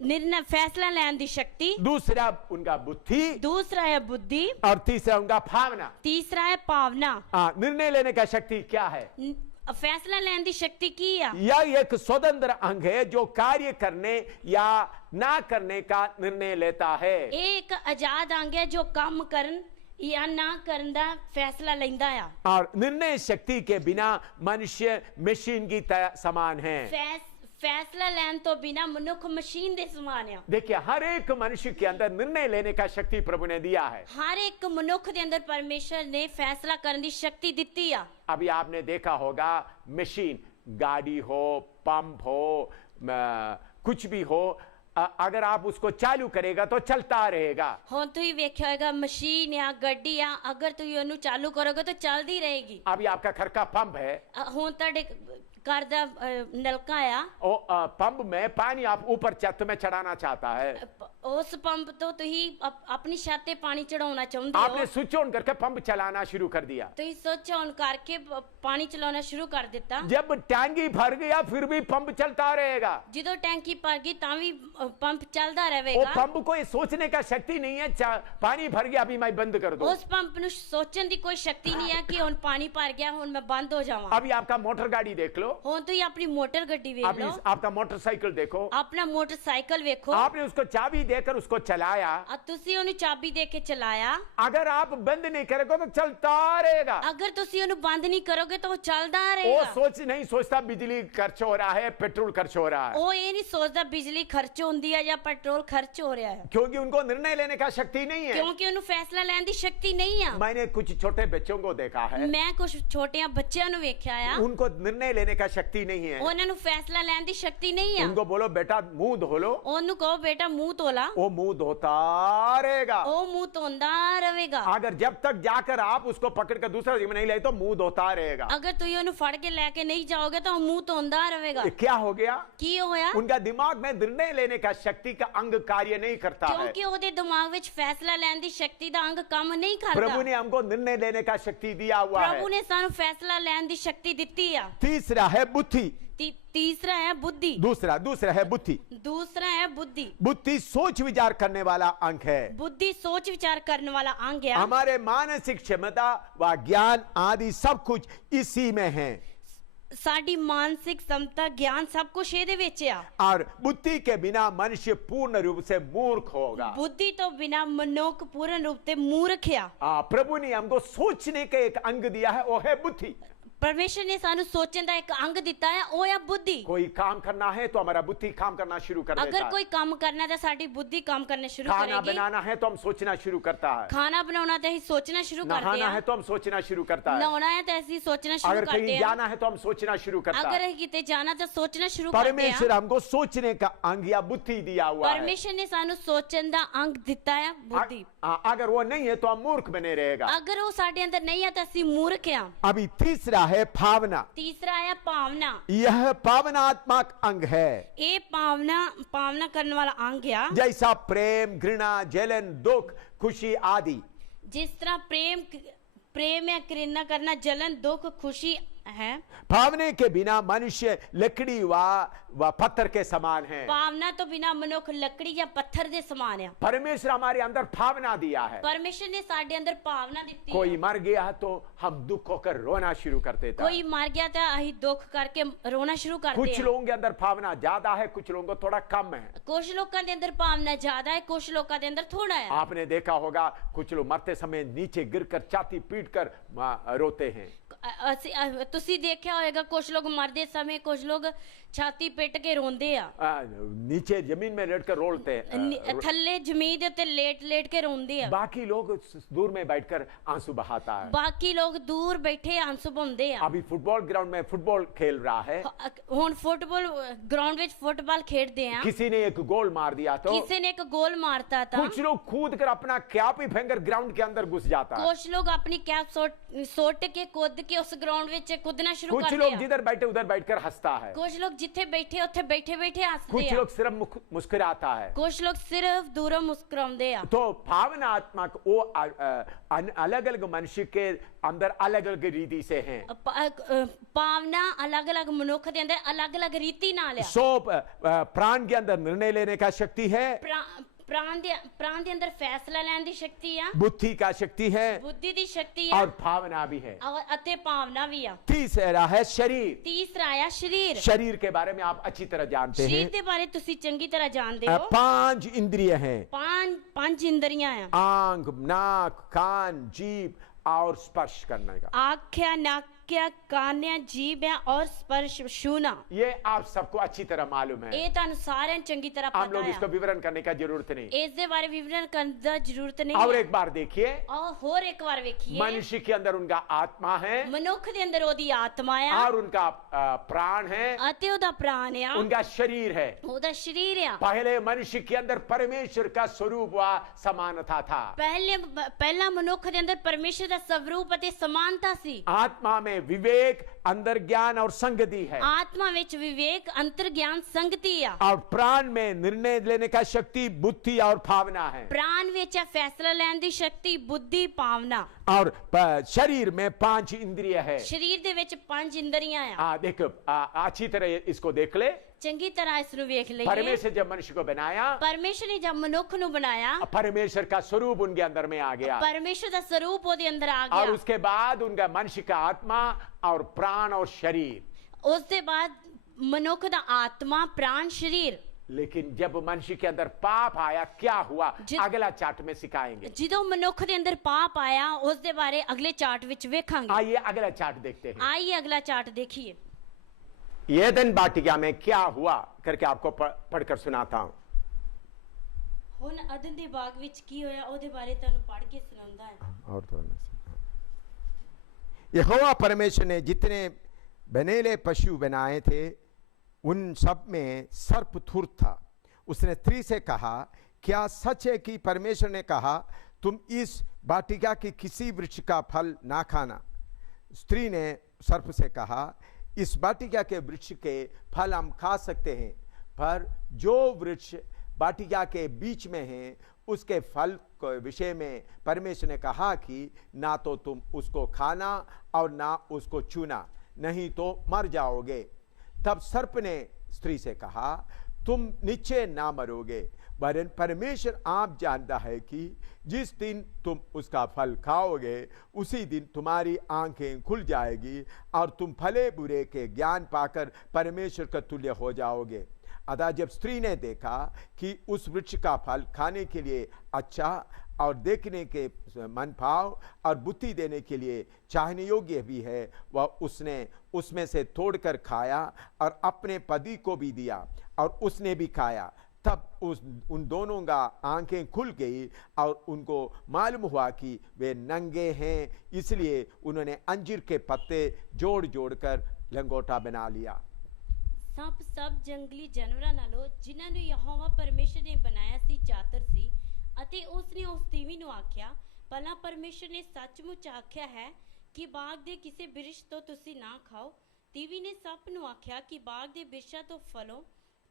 निर्णय फैसला लेने की शक्ति, दूसरा उनका बुद्धि, दूसरा है बुद्धि, और तीसरा उनका भावना। तीसरा है भावना। निर्णय लेने का शक्ति क्या है? फैसला लेने की शक्ति की है? यह एक स्वतंत्र अंग है जो कार्य करने या ना करने का निर्णय लेता है। एक आजाद अंग है जो काम करन या ना करन दा फैसला लेंदा है। और निर्णय शक्ति के बिना मनुष्य मशीन की समान है। फैसला लेने तो बिना मनुष्य मशीन दे समान है। देखिए, हर एक मनुष्य के अंदर निर्णय लेने का शक्ति प्रभु ने दिया है। हर एक मनुष्य के अंदर परमेश्वर ने फैसला करने की शक्ति दी है। अभी आपने देखा होगा, मशीन, गाड़ी हो, पंप हो, कुछ भी हो, अगर आप उसको चालू करेगा तो चलता रहेगा। हुण तुसीं वेख्या होगा मशीन या गड्डी या अगर तुसीं ओनू चालू करोगे तो चलदी रहेगी। अभी आपका घर का पंप है, हुण तुहाडे घर दा नलका आ, पंप में पानी आप ऊपर छत में चढ़ाना चाहता है। उस पंप तो तुसीं अपनी छत ते पानी चढ़ाना चाहुंदे हो। आपने स्विच ऑन करके पंप चलाना शुरू कर दिया। तुसीं स्विच ऑन करके पानी चलाना शुरू कर दिता। जब टैंकी भर गया फिर भी पंप चलता रहेगा। जिदों टैंकी भर गई तां भी पंप चलदा वो रहेगा। पंप को ये सोचने का शक्ति नहीं है, पानी भर गया अभी मैं बंद कर दूं। उस पंप नु सोचने की कोई शक्ति नहीं है कि हुण पानी भर गया हुण मैं बंद हो जावां। अभी आपका मोटर गाड़ी देख लो, हुण तुसीं अपनी मोटर गड्डी वेख अभी लो, आपका मोटरसाइकिल देखो, अपना मोटरसाइकिल वेखो, आपने उसको चाबी देकर उसको चलाया, तुसीं ओनू चाबी दे के चलाया। अगर आप बंद नहीं करोगे तो चलता रहेगा। अगर तुसीं ओनू बंद नहीं करोगे तो वो चलदा वो रहेगा। नहीं सोचता बिजली खर्च हो रहा है, पेट्रोल खर्च हो रहा है, वो ये नहीं सोचता बिजली खर्च होंदी है या पेट्रोल खर्च हो रहा है, क्योंकि उनको निर्णय लेने का शक्ति नहीं है। क्योंकि उन्हें फैसला लेने की शक्ति नहीं है। मैंने कुछ छोटे बच्चों को देखा है, मैं कुछ छोटे बच्चों नु वेख्या आ, उनको निर्णय लेने का शक्ति नहीं है। उन्हें फैसला लेने की शक्ति नहीं है। उनको बोलो बेटा मुंह धो लो, उन्हें कहो बेटा मुंह धोला, वो मुंह धोता रहेगा। वो मुंह धोंदा रहेगा। अगर जब तक जाकर आप उसको पकड़ कर दूसरा जगह नहीं ले तो मुंह धोता रहेगा। अगर तुम उन्हें फड़ के लेके नहीं जाओगे तो मुंह धोंदा रहेगा। क्या हो गया? की होया? उनका दिमाग में निर्णय लेने का शक्ति का अंग कार्य नहीं करता है, क्योंकि ओदे दिमाग विच फैसला लेने की शक्ति दा अंग काम नहीं करता। प्रभु ने हमको निर्णय लेने का शक्ति दिया हुआ है। प्रभु ने सानू फैसला लेने की शक्ति दी है। तीसरा है बुद्धि, तीसरा है बुद्धि, दूसरा है बुद्धि। दूसरा है बुद्धि। बुद्धि सोच विचार करने वाला अंग है। बुद्धि सोच विचार करने वाला अंग है। हमारे मानसिक क्षमता व ज्ञान आदि सब कुछ इसी में है। साडी मानसिक क्षमता ज्ञान सब कुछ ਇਹਦੇ ਵਿੱਚ ਆ। और बुद्धि के बिना मनुष्य पूर्ण रूप से मूर्ख होगा। बुद्धि तो बिना मनुष्य पूर्ण रूप से मूर्ख आ। प्रभु ने हमको सोचने का एक अंग दिया है, वो है बुद्धि। परमेश्वर ने सानू सोचने का एक अंग दिता है, वो है बुद्धि। कोई काम करना है तो हमारा बुद्धि काम करना शुरू कर देता है। अगर कोई काम करना है तो साडी बुद्धि काम करना शुरू करेगी। खाना बनाना है तो हम सोचना शुरू करता है। खाना बनाना तो ही सोचना शुरू करते हैं। नहाना है तो हम सोचना शुरू करता है। नहाना है तो ऐसे सोचना शुरू अगर करते कहीं हैं। जाना है तो हम सोचना शुरू करता है। अगर किते जाना तो सोचना शुरू करते हैं। परमेश्वर हमको सोचने का अंग या बुद्धि दिया हुआ है। परमेश्वर ने सानू सोचने का अंग दिता है, बुद्धि। अगर वो नहीं है तो हम मूर्ख बने रहेगा। अगर वो साडे अंदर नहीं है तो असि मूर्ख हैं। अभी तीसरा है भावना। तीसरा है भावना। यह भावनात्मक अंग है। ये भावना करने वाला अंग है। जैसा प्रेम, घृणा, जलन, दुख, खुशी आदि। जिस तरह प्रेम या घृणा करना, जलन, दुख, खुशी है। भावने के बिना मनुष्य लकड़ी व पत्थर के समान है। भावना तो बिना मनुष्य लकड़ी या पत्थर के समान है। परमेश्वर हमारे अंदर भावना दिया है। परमेश्वर ने साडे अंदर भावना दी है। कोई मर गया तो हम दुख होकर रोना शुरू कर देता है। कोई मर गया तो अही दुख करके रोना शुरू करते हैं। कुछ लोगों के अंदर भावना ज्यादा है, कुछ लोगों को थोड़ा कम है। कुछ लोगों के अंदर भावना ज्यादा है, कुछ लोगों के अंदर थोड़ा है। आपने देखा होगा कुछ लोग मरते समय नीचे गिरकर छाती पीटकर रोते हैं। तुसी देखा होगा कुछ लोग मरते समय कुछ लोग ਛਾਤੀ ਪਿੱਟ ਕੇ ਰੋਂਦੇ ਆ नीचे जमीन में लेटकर रोलते हैं, ਥੱਲੇ ਜ਼ਮੀਨ ਦੇ ਉੱਤੇ ਲੇਟ ਕੇ ਰੋਂਦੇ ਆ बाकी लोग दूर में बैठकर आंसू बहाता है। ਬਾਕੀ ਲੋਕ ਦੂਰ ਬੈਠੇ ਆਂਸੂ ਪਾਉਂਦੇ ਆ अभी फुटबॉल ग्राउंड में फुटबॉल खेल रहा है, ਹੁਣ ਫੁੱਟਬਾਲ ਗਰਾਊਂਡ ਵਿੱਚ ਫੁੱਟਬਾਲ ਖੇਡਦੇ ਆ किसी ने एक गोल मार दिया तो ਕਿਸੇ ਨੇ ਇੱਕ ਗੋਲ ਮਾਰਤਾ ਤਾਂ कुछ लोग कूद कर अपना कैप ही फेंकर ग्राउंड के अंदर घुस जाता है। ਕੁਝ ਲੋਕ ਆਪਣੀ ਕੈਪ ਸੁੱਟ ਕੇ ਕੁੱਦ ਕੇ ਉਸ ਗਰਾਊਂਡ ਵਿੱਚ ਕੁੱਦਣਾ ਸ਼ੁਰੂ कुछ ਕਰਦੇ लोग ਆ जिधर बैठे उधर बैठकर हंसता है, ਕੁਝ ਲੋਕ ਜਿੱਥੇ ਬੈਠੇ ਉੱਥੇ ਬੈਠੇ ਹੱਸਦੇ कुछ ਆ लोग सिर्फ मुस्कुराता है। ਕੁਝ ਲੋਕ ਸਿਰਫ ਦੂਰੋਂ ਮੁਸਕਰਾਉਂਦੇ ਆ तो भावनात्मक वो अलग अलग मनुष्य के अंदर अलग अलग रीति से हैं। ਭਾਵਨਾ ਅਲੱਗ-ਅਲੱਗ ਮਨੁੱਖ ਦੇ ਅੰਦਰ ਅਲੱਗ-ਅਲੱਗ ਰੀਤੀ ਨਾਲ ਆ सो प्राण के अंदर निर्णय लेने का शक्ति है, ਪ੍ਰਾਣ ਦੇ ਅੰਦਰ ਫੈਸਲਾ ਲੈਣ ਦੀ ਸ਼ਕਤੀ ਆ बुद्धि का शक्ति है ਬੁੱਧੀ ਦੀ ਸ਼ਕਤੀ ਆ और भावना भी है। ਅਤੇ ਭਾਵਨਾ ਵੀ ਆ तीसरा है शरीर। ਤੀਸਰਾ ਆ ਸਰੀਰ शरीर के बारे में आप अच्छी तरह जानते हैं। ਸਰੀਰ ਦੇ ਬਾਰੇ ਤੁਸੀਂ ਚੰਗੀ ਤਰ੍ਹਾਂ ਜਾਣਦੇ ਹੋ 5 इंद्रिय हैं, ਪੰਜ ਇੰਦਰੀਆਂ ਆ आंख, नाक, कान, जीभ और स्पर्श करने का। आँखें नाक कान्या जीभ और स्पर्श छूना ये आप सबको अच्छी तरह मालूम है, ਇਹ ਤੁਹਾਨੂੰ ਸਾਰਿਆਂ ਨੂੰ ਚੰਗੀ ਤਰ੍ਹਾਂ हम ਪਤਾ लोग इसको ਹੈ विवरण करने का जरूरत नहीं। ਇਸ ਦੇ ਬਾਰੇ ਵਿਵਰਣ ਕਰਨ ਦਾ ਜ਼ਰੂਰਤ ਨਹੀਂ और ਹੈ एक बार देखिए, और ਹੋਰ ਇੱਕ ਵਾਰ ਵੇਖੀਏ मनुष्य के अंदर उनका आत्मा है ਮਨੁੱਖ ਦੇ ਅੰਦਰ ਉਹਦੀ ਆਤਮਾ ਆ और उनका प्राण है, ਅਤੇ ਉਹਦਾ ਪ੍ਰਾਣ ਆ उनका शरीर है। ਉਹਦਾ ਸਰੀਰ ਆ पहले मनुष्य के अंदर परमेश्वर का स्वरूप व समानता था। ਪਹਿਲਾ ਮਨੁੱਖ ਦੇ ਅੰਦਰ ਪਰਮੇਸ਼ਰ ਦਾ ਸਵਰੂਪ ਅਤੇ ਸਮਾਨਤਾ ਸੀ आत्मा में विवेक, अंदर ज्ञान और संगति है, ਆਤਮਾ ਵਿੱਚ ਵਿਵੇਕ ਅੰਤਰ ਗਿਆਨ ਸੰਗਤੀ ਆ और प्राण में निर्णय लेने का शक्ति, बुद्धि और भावना है, ਪ੍ਰਾਣ ਵਿੱਚ ਆ ਫੈਸਲਾ ਲੈਣ ਦੀ ਸ਼ਕਤੀ ਬੁੱਧੀ ਭਾਵਨਾ और शरीर में 5 इंद्रिय है। ਸਰੀਰ ਦੇ ਵਿੱਚ ਪੰਜ ਇੰਦਰੀਆਂ ਆ देखो अच्छी तरह इसको देख ले। ਚੰਗੀ ਤਰ੍ਹਾਂ ਇਸ ਨੂੰ ਵੇਖ ਲਈਏ परमेश्वर जब मनुष्य को बनाया, ਪਰਮੇਸ਼ਰ ਨੇ ਜਦ ਮਨੁੱਖ ਨੂੰ ਬਣਾਇਆ परमेश्वर का स्वरूप उनके अंदर में आ गया, ਪਰਮੇਸ਼ਰ ਦਾ ਸਰੂਪ ਉਹਦੇ ਅੰਦਰ ਆ और ਗਿਆ उसके बाद उनका मनुष्य का आत्मा और प्राण और शरीर। ਉਸ ਦੇ ਬਾਅਦ ਮਨੁੱਖ ਦਾ ਆਤਮਾ ਪ੍ਰਾਣ ਸਰੀਰ लेकिन जब मनुष्य के अंदर पाप आया क्या हुआ, जित- अगला चार्ट में सिखाएंगे। ਜਦੋਂ ਮਨੁੱਖ ਦੇ ਅੰਦਰ ਪਾਪ ਆਇਆ ਉਸ ਦੇ ਬਾਰੇ ਅਗਲੇ ਚਾਰਟ ਵਿੱਚ ਵੇਖਾਂਗੇ आइए अगला चार्ट देखते हैं। ਆइए अगला चार्ट देखिए येदन वाटिका में क्या हुआ करके आपको पढ़कर सुनाता हूं। ਹੁਣ ਅਦਨ ਦੇ ਬਾਗ ਵਿੱਚ ਕੀ ਹੋਇਆ ਉਹਦੇ ਬਾਰੇ ਤੁਹਾਨੂੰ ਪੜ੍ਹ ਕੇ ਸੁਣਾਉਂਦਾ ਹੈ और तो यहोवा परमेश्वर ने जितने बनेले पशु बनाए थे उन सब में सर्पथुर था। उसने स्त्री से कहा, क्या सच है कि परमेश्वर ने कहा तुम इस वाटिका के किसी वृक्ष का फल ना खाना? स्त्री ने सर्प से कहा, इस वाटिका के वृक्ष के फल हम खा सकते हैं, पर जो वृक्ष वाटिका के बीच में है उसके फल के विषय में परमेश्वर ने कहा कि ना तो तुम उसको खाना और ना उसको छूना, नहीं तो मर जाओगे। तब सर्प ने स्त्री से कहा, तुम निश्चय ना मरोगे, वरन परमेश्वर आप जानता है कि जिस दिन तुम उसका फल खाओगे उसी दिन तुम्हारी आंखें खुल जाएगी और तुम भले बुरे के ज्ञान पाकर परमेश्वर का तुल्य हो जाओगे। अतः जब स्त्री ने देखा कि उस वृक्ष का फल खाने के लिए अच्छा और देखने के मन भाव और बुद्धि देने के लिए चाहने योग्य भी है, वह उसने उसमें से तोड़कर खाया और अपने पति को भी दिया और उसने भी खाया। तब उन दोनों का आंखें खुल गई और उनको मालूम हुआ कि वे नंगे हैं, इसलिए उन्होंने अंजीर के पत्ते जोड़ जोड़कर लंगोटा बना लिया। ਸੱਪ ਸਭ ਜੰਗਲੀ ਜਾਨਵਰਾਂ ਨਾਲੋਂ ਜਿਨ੍ਹਾਂ ਨੂੰ ਯਹੋਵਾ ਪਰਮੇਸ਼ਰ ਨੇ ਬਣਾਇਆ ਸੀ ਚਾਤਰ ਸੀ ਅਤੇ ਉਸ ਨੇ ਉਸ ਤੀਵੀ ਨੂੰ ਆਖਿਆ, ਭਲਾ ਪਰਮੇਸ਼ਰ ਨੇ ਸੱਚਮੁੱਚ ਆਖਿਆ ਹੈ ਕਿ ਬਾਗ ਦੇ ਕਿਸੇ ਬਿਰਛ ਤੋਂ ਤੁਸੀਂ ਨਾ ਖਾਓ। ਤੀਵੀ ਨੇ ਸੱਪ ਨੂੰ ਆਖਿਆ ਕਿ ਬਾਗ ਦੇ ਬਿਰਛਾਂ ਤੋਂ ਫਲੋਂ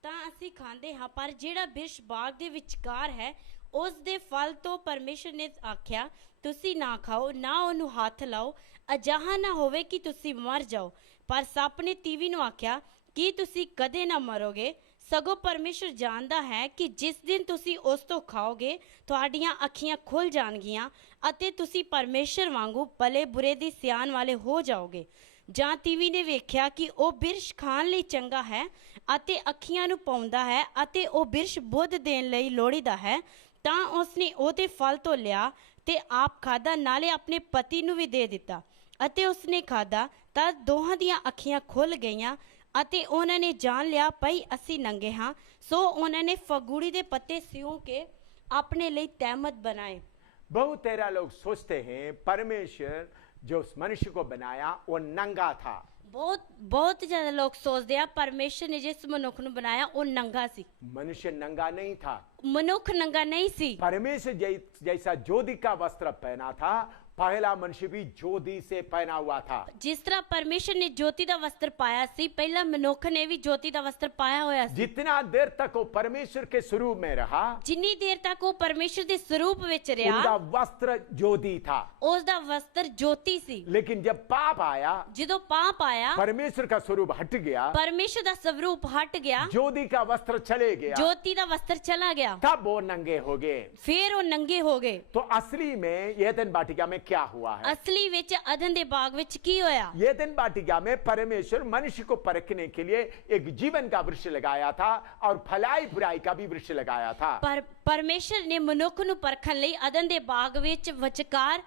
ਤਾਂ ਅਸੀਂ ਖਾਂਦੇ ਹਾਂ, ਪਰ ਜਿਹੜਾ ਬਿਰਛ ਬਾਗ ਦੇ ਵਿਚਕਾਰ ਹੈ ਉਸ ਦੇ ਫਲ ਤੋਂ ਪਰਮੇਸ਼ਰ ਨੇ ਆਖਿਆ ਤੁਸੀਂ ਨਾ ਖਾਓ, ਨਾ ਉਹਨੂੰ ਹੱਥ ਲਾਓ, ਅਜਿਹਾ ਨਾ ਹੋਵੇ ਕਿ ਤੁਸੀਂ ਮਰ ਜਾਓ। ਪਰ ਸੱਪ ਨੇ ਤੀਵੀ ਨੂੰ ਆਖਿਆ ਕਿ ਤੁਸੀਂ ਕਦੇ ਨਾ ਮਰੋਗੇ, ਸਗੋਂ ਪਰਮੇਸ਼ਰ ਜਾਣਦਾ ਹੈ ਕਿ ਜਿਸ ਦਿਨ ਤੁਸੀਂ ਉਸ ਤੋਂ ਖਾਓਗੇ ਤੁਹਾਡੀਆਂ ਅੱਖੀਆਂ ਖੁੱਲ ਜਾਣਗੀਆਂ ਅਤੇ ਤੁਸੀਂ ਪਰਮੇਸ਼ਰ ਵਾਂਗੂ ਭਲੇ ਬੁਰੇ ਦੀ ਸਿਆਣ ਵਾਲੇ ਹੋ ਜਾਓਗੇ। ਜਾਂ ਤੀਵੀ ਨੇ ਵੇਖਿਆ ਕਿ ਉਹ ਬਿਰਛ ਖਾਣ ਲਈ ਚੰਗਾ ਹੈ ਅਤੇ ਅੱਖੀਆਂ ਨੂੰ ਪਾਉਂਦਾ ਹੈ ਅਤੇ ਉਹ ਬਿਰਛ ਬੁੱਧ ਦੇਣ ਲਈ ਲੋੜੀਦਾ ਹੈ, ਤਾਂ ਉਸਨੇ ਉਹਦੇ ਫਲ ਤੋਂ ਲਿਆ ਤੇ ਆਪ ਖਾਧਾ, ਨਾਲੇ ਆਪਣੇ ਪਤੀ ਨੂੰ ਵੀ ਦੇ ਦਿੱਤਾ ਅਤੇ ਉਸਨੇ ਖਾਧਾ ਤਾਂ ਦੋਹਾਂ ਦੀਆਂ ਅੱਖੀਆਂ ਖੁੱਲ ਗਈਆਂ ਅਤੇ ਉਹਨਾਂ ਨੇ ਜਾਣ ਲਿਆ ਭਈ ਅਸੀਂ ਨੰਗੇ ਹਾਂ, ਸੋ ਉਹਨਾਂ ਨੇ ਫਗੂੜੀ ਦੇ ਪੱਤੇ ਸਿਉਂ ਕੇ ਆਪਣੇ ਲਈ ਤਹਿਮਤ ਬਣਾਏ। बहुत तेरा लोग सोचते हैं परमेश्वर जो उस मनुष्य को बनाया वो नंगा था। ਬਹੁਤ ਜ਼ਿਆਦਾ ਲੋਕ ਸੋਚਦੇ ਆ ਪਰਮੇਸ਼ਰ ਨੇ ਜਿਸ ਮਨੁੱਖ ਨੂੰ ਬਣਾਇਆ ਉਹ ਨੰਗਾ ਸੀ। मनुष्य नंगा नहीं था। ਮਨੁੱਖ ਨੰਗਾ ਨਹੀਂ ਸੀ। परमेश्वर जैसा ज्योति का वस्त्र पहना था, पहला मनुष्य भी ज्योति से पहना हुआ था। ਜਿਸ ਤਰ੍ਹਾਂ ਪਰਮੇਸ਼ਰ ਨੇ ਜੋਤੀ ਦਾ ਵਸਤਰ ਪਾਇਆ ਸੀ, ਪਹਿਲਾ ਮਨੁੱਖ ਨੇ ਵੀ ਜੋਤੀ ਦਾ ਵਸਤਰ ਪਾਇਆ ਹੋਇਆ ਸੀ। जितना देर तक वो परमेश्वर के स्वरूप में रहा, ਜਿੰਨੀ ਦੇਰ ਤੱਕ ਉਹ ਪਰਮੇਸ਼ਰ ਦੇ ਸਰੂਪ ਵਿੱਚ उनका ਰਿਹਾ, वस्त्र ज्योति था। ਉਸ ਦਾ ਵਸਤਰ ਜੋਤੀ ਸੀ। लेकिन जब पाप आया, ਜਦੋਂ ਪਾਪ ਆਇਆ, परमेश्वर का स्वरूप हट गया, ਪਰਮੇਸ਼ਰ ਦਾ ਸਰੂਪ ਹਟ ਗਿਆ, ज्योति का वस्त्र चले गया, ਜੋਤੀ ਦਾ ਵਸਤਰ ਚਲਾ ਗਿਆ, तब वो नंगे हो गए। ਫਿਰ ਉਹ ਨੰਗੇ ਹੋ ਗਏ। तो असली में एदन वाटिका में क्या हुआ है? ਅਸਲੀ ਵਿੱਚ ਅਦਨ ਦੇ ਬਾਗ ਵਿੱਚ ਕੀ ਹੋਇਆ? एदन वाटिका में परमेश्वर मनुष्य को परखने के लिए एक जीवन का वृक्ष लगाया था और फलाई बुराई का भी वृक्ष लगाया था। ਪਰ ਪਰਮੇਸ਼ਰ ਨੇ ਮਨੁੱਖ ਨੂੰ ਪਰਖਣ ਲਈ ਅਦਨ ਦੇ ਬਾਗ ਵਿੱਚ ਵਿਚਕਾਰ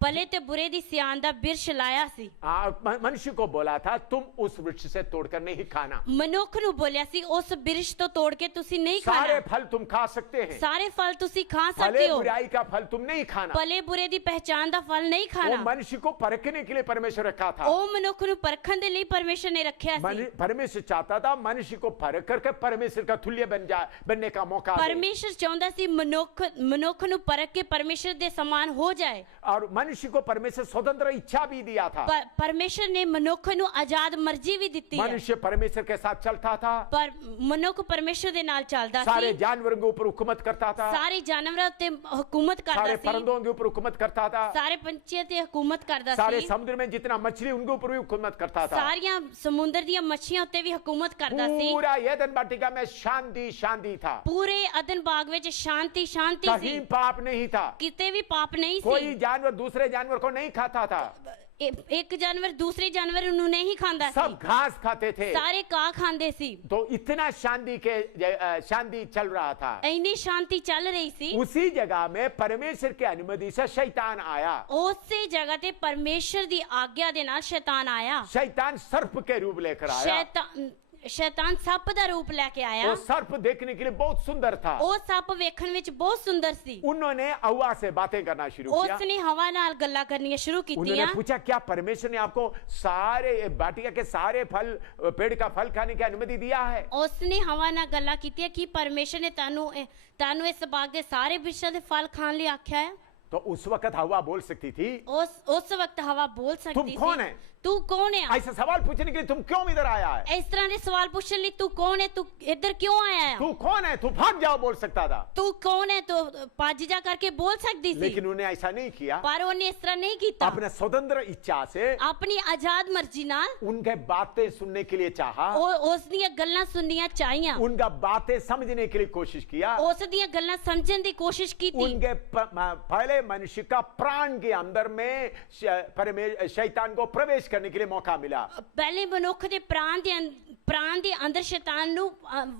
ਭਲੇ ਤੇ ਬੁਰੇ ਦੀ ਸਿਆਣ ਦਾ ਬਿਰਸ਼ ਲਾਇਆ ਸੀ। मनुष्य को बोला था तुम उस वृक्ष से तोड़कर नहीं खाना, ਮਨੁੱਖ ਨੂੰ ਬੋਲਿਆ ਸੀ ਉਸ ਬਿਰਸ਼ ਤੋਂ ਤੋੜ ਕੇ ਤੁਸੀਂ ਨਹੀਂ सारे ਖਾਣਾ, फल तुम खा सकते हैं, ਸਾਰੇ ਫਲ ਤੁਸੀਂ ਖਾ भले ਸਕਦੇ ਹੋ, बुराई का फल तुम नहीं खाना। ਭਲੇ ਬੁਰੇ ਦੀ ਪਹਿਚਾਨ ਦਾ ਫਲ ਨਹੀਂ वो ਖਾਣਾ। मनुष्य को परखने के लिए परमेश्वर रखा था। ਉਹ ਮਨੁੱਖ ਨੂੰ ਪਰਖਣ ਦੇ ਲਈ ਪਰਮੇਸ਼ਰ ਨੇ ਰੱਖਿਆ ਸੀ। परमेश्वर चाहता था मनुष्य को परख करके परमेश्वर का तुल्य बनने का मौका दे। ਪਰਮੇਸ਼ਰ ਚਾਹੁੰਦਾ ਸੀ ਮਨੁੱਖ ਨੂੰ ਪਰਖ ਕੇ ਪਰਮੇਸ਼ਰ ਦੇ ਸਮਾਨ ਹੋ ਜਾਏ। और मनुष्य को परमेश्वर स्वतंत्र इच्छा भी दिया था। ਪਰਮੇਸ਼ਰ ਨੇ ਮਨੁੱਖ ਨੂੰ ਆਜ਼ਾਦ ਮਰਜ਼ੀ ਵੀ ਦਿੱਤੀ ਹੈ। मनुष्य परमेश्वर के साथ चलता था, ਪਰ ਮਨੁੱਖ ਪਰਮੇਸ਼ਰ ਦੇ ਨਾਲ ਚੱਲਦਾ सारे ਸੀ, जानवरों के ऊपर हुकूमत करता था, ਸਾਰੇ ਜਾਨਵਰਾਂ ਉੱਤੇ ਹਕੂਮਤ ਕਰਦਾ सारे ਸੀ, परिंदों के ऊपर हुकूमत करता था, ਸਾਰੇ ਪੰਛੀਆਂ ਤੇ ਹਕੂਮਤ ਕਰਦਾ सारे ਸੀ, समुद्र में जितना मछली उनके ऊपर भी हुकूमत करता था। ਸਾਰੀਆਂ ਸਮੁੰਦਰ ਦੀਆਂ ਮੱਛੀਆਂ ਉੱਤੇ ਵੀ ਹਕੂਮਤ ਕਰਦਾ ਸੀ। पूरा एदन वाटिका में शांति शांति था, ਪੂਰੇ ਅਦਨ ਬਾਗ ਵਿੱਚ ਸ਼ਾਂਤੀ ਸ਼ਾਂਤੀ कहीं ਸੀ, पाप नहीं था, ਕਿਤੇ ਵੀ ਪਾਪ ਨਹੀਂ कोई ਸੀ। जानवर दूसरे जानवर को नहीं खाता था, ਇੱਕ ਜਾਨਵਰ ਦੂਸਰੇ ਜਾਨਵਰ ਨੂੰ ਨਹੀਂ ਖਾਂਦਾ सब ਸੀ, घास खाते थे। ਸਾਰੇ ਘਾਹ ਖਾਂਦੇ ਸੀ। तो इतना शांति चल रहा था। ਇੰਨੀ ਸ਼ਾਂਤੀ ਚੱਲ ਰਹੀ ਸੀ। उसी जगह में परमेश्वर की अनुमति से शैतान आया। ਉਸੇ ਜਗ੍ਹਾ ਤੇ ਪਰਮੇਸ਼ਰ ਦੀ ਆਗਿਆ ਦੇ ਨਾਲ ਸ਼ੈਤਾਨ ਆਇਆ। शैतान सर्प के रूप लेकर आया। ਸ਼ੈਤਾਨ ਸੱਪ ਦਾ ਰੂਪ ਲੈ ਕੇ ਆਇਆ। वो सर्प देखने के लिए बहुत सुंदर था। ਉਹ ਸੱਪ ਵੇਖਣ ਵਿੱਚ ਬਹੁਤ ਸੁੰਦਰ ਸੀ। उन्होंने हवा से बातें करना शुरू किया। ਉਸਨੇ ਹਵਾ ਨਾਲ ਗੱਲਾਂ ਕਰਨੀਆਂ ਸ਼ੁਰੂ उन्होंने ਕੀਤੀਆਂ। पूछा क्या परमेश्वर ने आपको सारे वाटिका के सारे फल पेड़ का फल खाने की अनुमति दिया है? ਉਸਨੇ ਹਵਾ ਨਾਲ ਗੱਲਾਂ ਕੀਤੀਆਂ ਕਿ ਪਰਮੇਸ਼ਰ ਨੇ ਤੁਹਾਨੂੰ ਇਸ ਬਾਗ ਦੇ ਸਾਰੇ ਵਿਸ਼ੇ ਦੇ ਫਲ ਖਾਣ ਲਈ ਆਖਿਆ ਹੈ। तो उस वक्त हवा बोल सकती थी, ਉਸ ਵਕਤ ਹਵਾ ਬੋਲ ਸਕਦੀ कौन है? ਸੀ, ਤੂੰ ਕੌਣ ਹੈ? ऐसा सवाल पूछने के लिए तुम क्यों इधर आया है? ਇਸ ਤਰ੍ਹਾਂ ਦੇ ਸਵਾਲ ਪੁੱਛਣ ਲਈ ਤੂੰ ਕੌਣ ਹੈ? ਤੂੰ ਇੱਧਰ ਕਿਉਂ ਆਇਆ ਹੈ? तू कौन है? तू भाग जाओ बोल सकता था, ਤੂੰ ਕੌਣ ਹੈ? ਤੂੰ ਭੱਜ ਜਾ ਕਰਕੇ ਬੋਲ ਸਕਦੀ ਸੀ, लेकिन उन्हें ऐसा नहीं किया। ਪਰ ਉਹਨੇ ਇਸ ਤਰ੍ਹਾਂ ਨਹੀਂ ਕੀਤਾ। अपने स्वतंत्र इच्छा से ਆਪਣੀ ਆਜ਼ਾਦ ਮਰਜ਼ੀ ਨਾਲ उनके बातें सुनने के लिए चाहा, ਉਹ ਉਸ ਦੀਆਂ ਗੱਲਾਂ ਸੁਣਨੀਆਂ ਚਾਹੀਆਂ, उनका बातें समझने के लिए कोशिश किया। ਉਸ ਦੀਆਂ ਗੱਲਾਂ ਸਮਝਣ ਦੀ ਕੋਸ਼ਿਸ਼ ਕੀਤੀ। उनके पहले मनुष्य का प्राण के अंदर में शैतान को प्रवेश करने के लिए मौका मिला। ਪਹਿਲੇ ਮਨੁੱਖ ਦੇ ਪ੍ਰਾਣ ਦੇ ਅੰਦਰ ਸ਼ੈਤਾਨ ਨੂੰ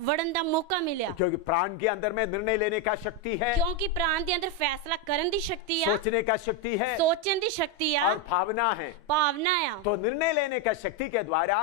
ਵੜਨ ਦਾ ਮੌਕਾ ਮਿਲਿਆ, क्योंकि प्राण के अंदर में निर्णय लेने का शक्ति है, ਕਿਉਂਕਿ ਪ੍ਰਾਣ ਦੇ ਅੰਦਰ ਫੈਸਲਾ ਕਰਨ ਦੀ ਸ਼ਕਤੀ ਆ, सोचने का शक्ति है ਸੋਚਣ ਦੀ ਸ਼ਕਤੀ ਆ, और भावना है। ਭਾਵਨਾ ਆ। तो निर्णय लेने का शक्ति के द्वारा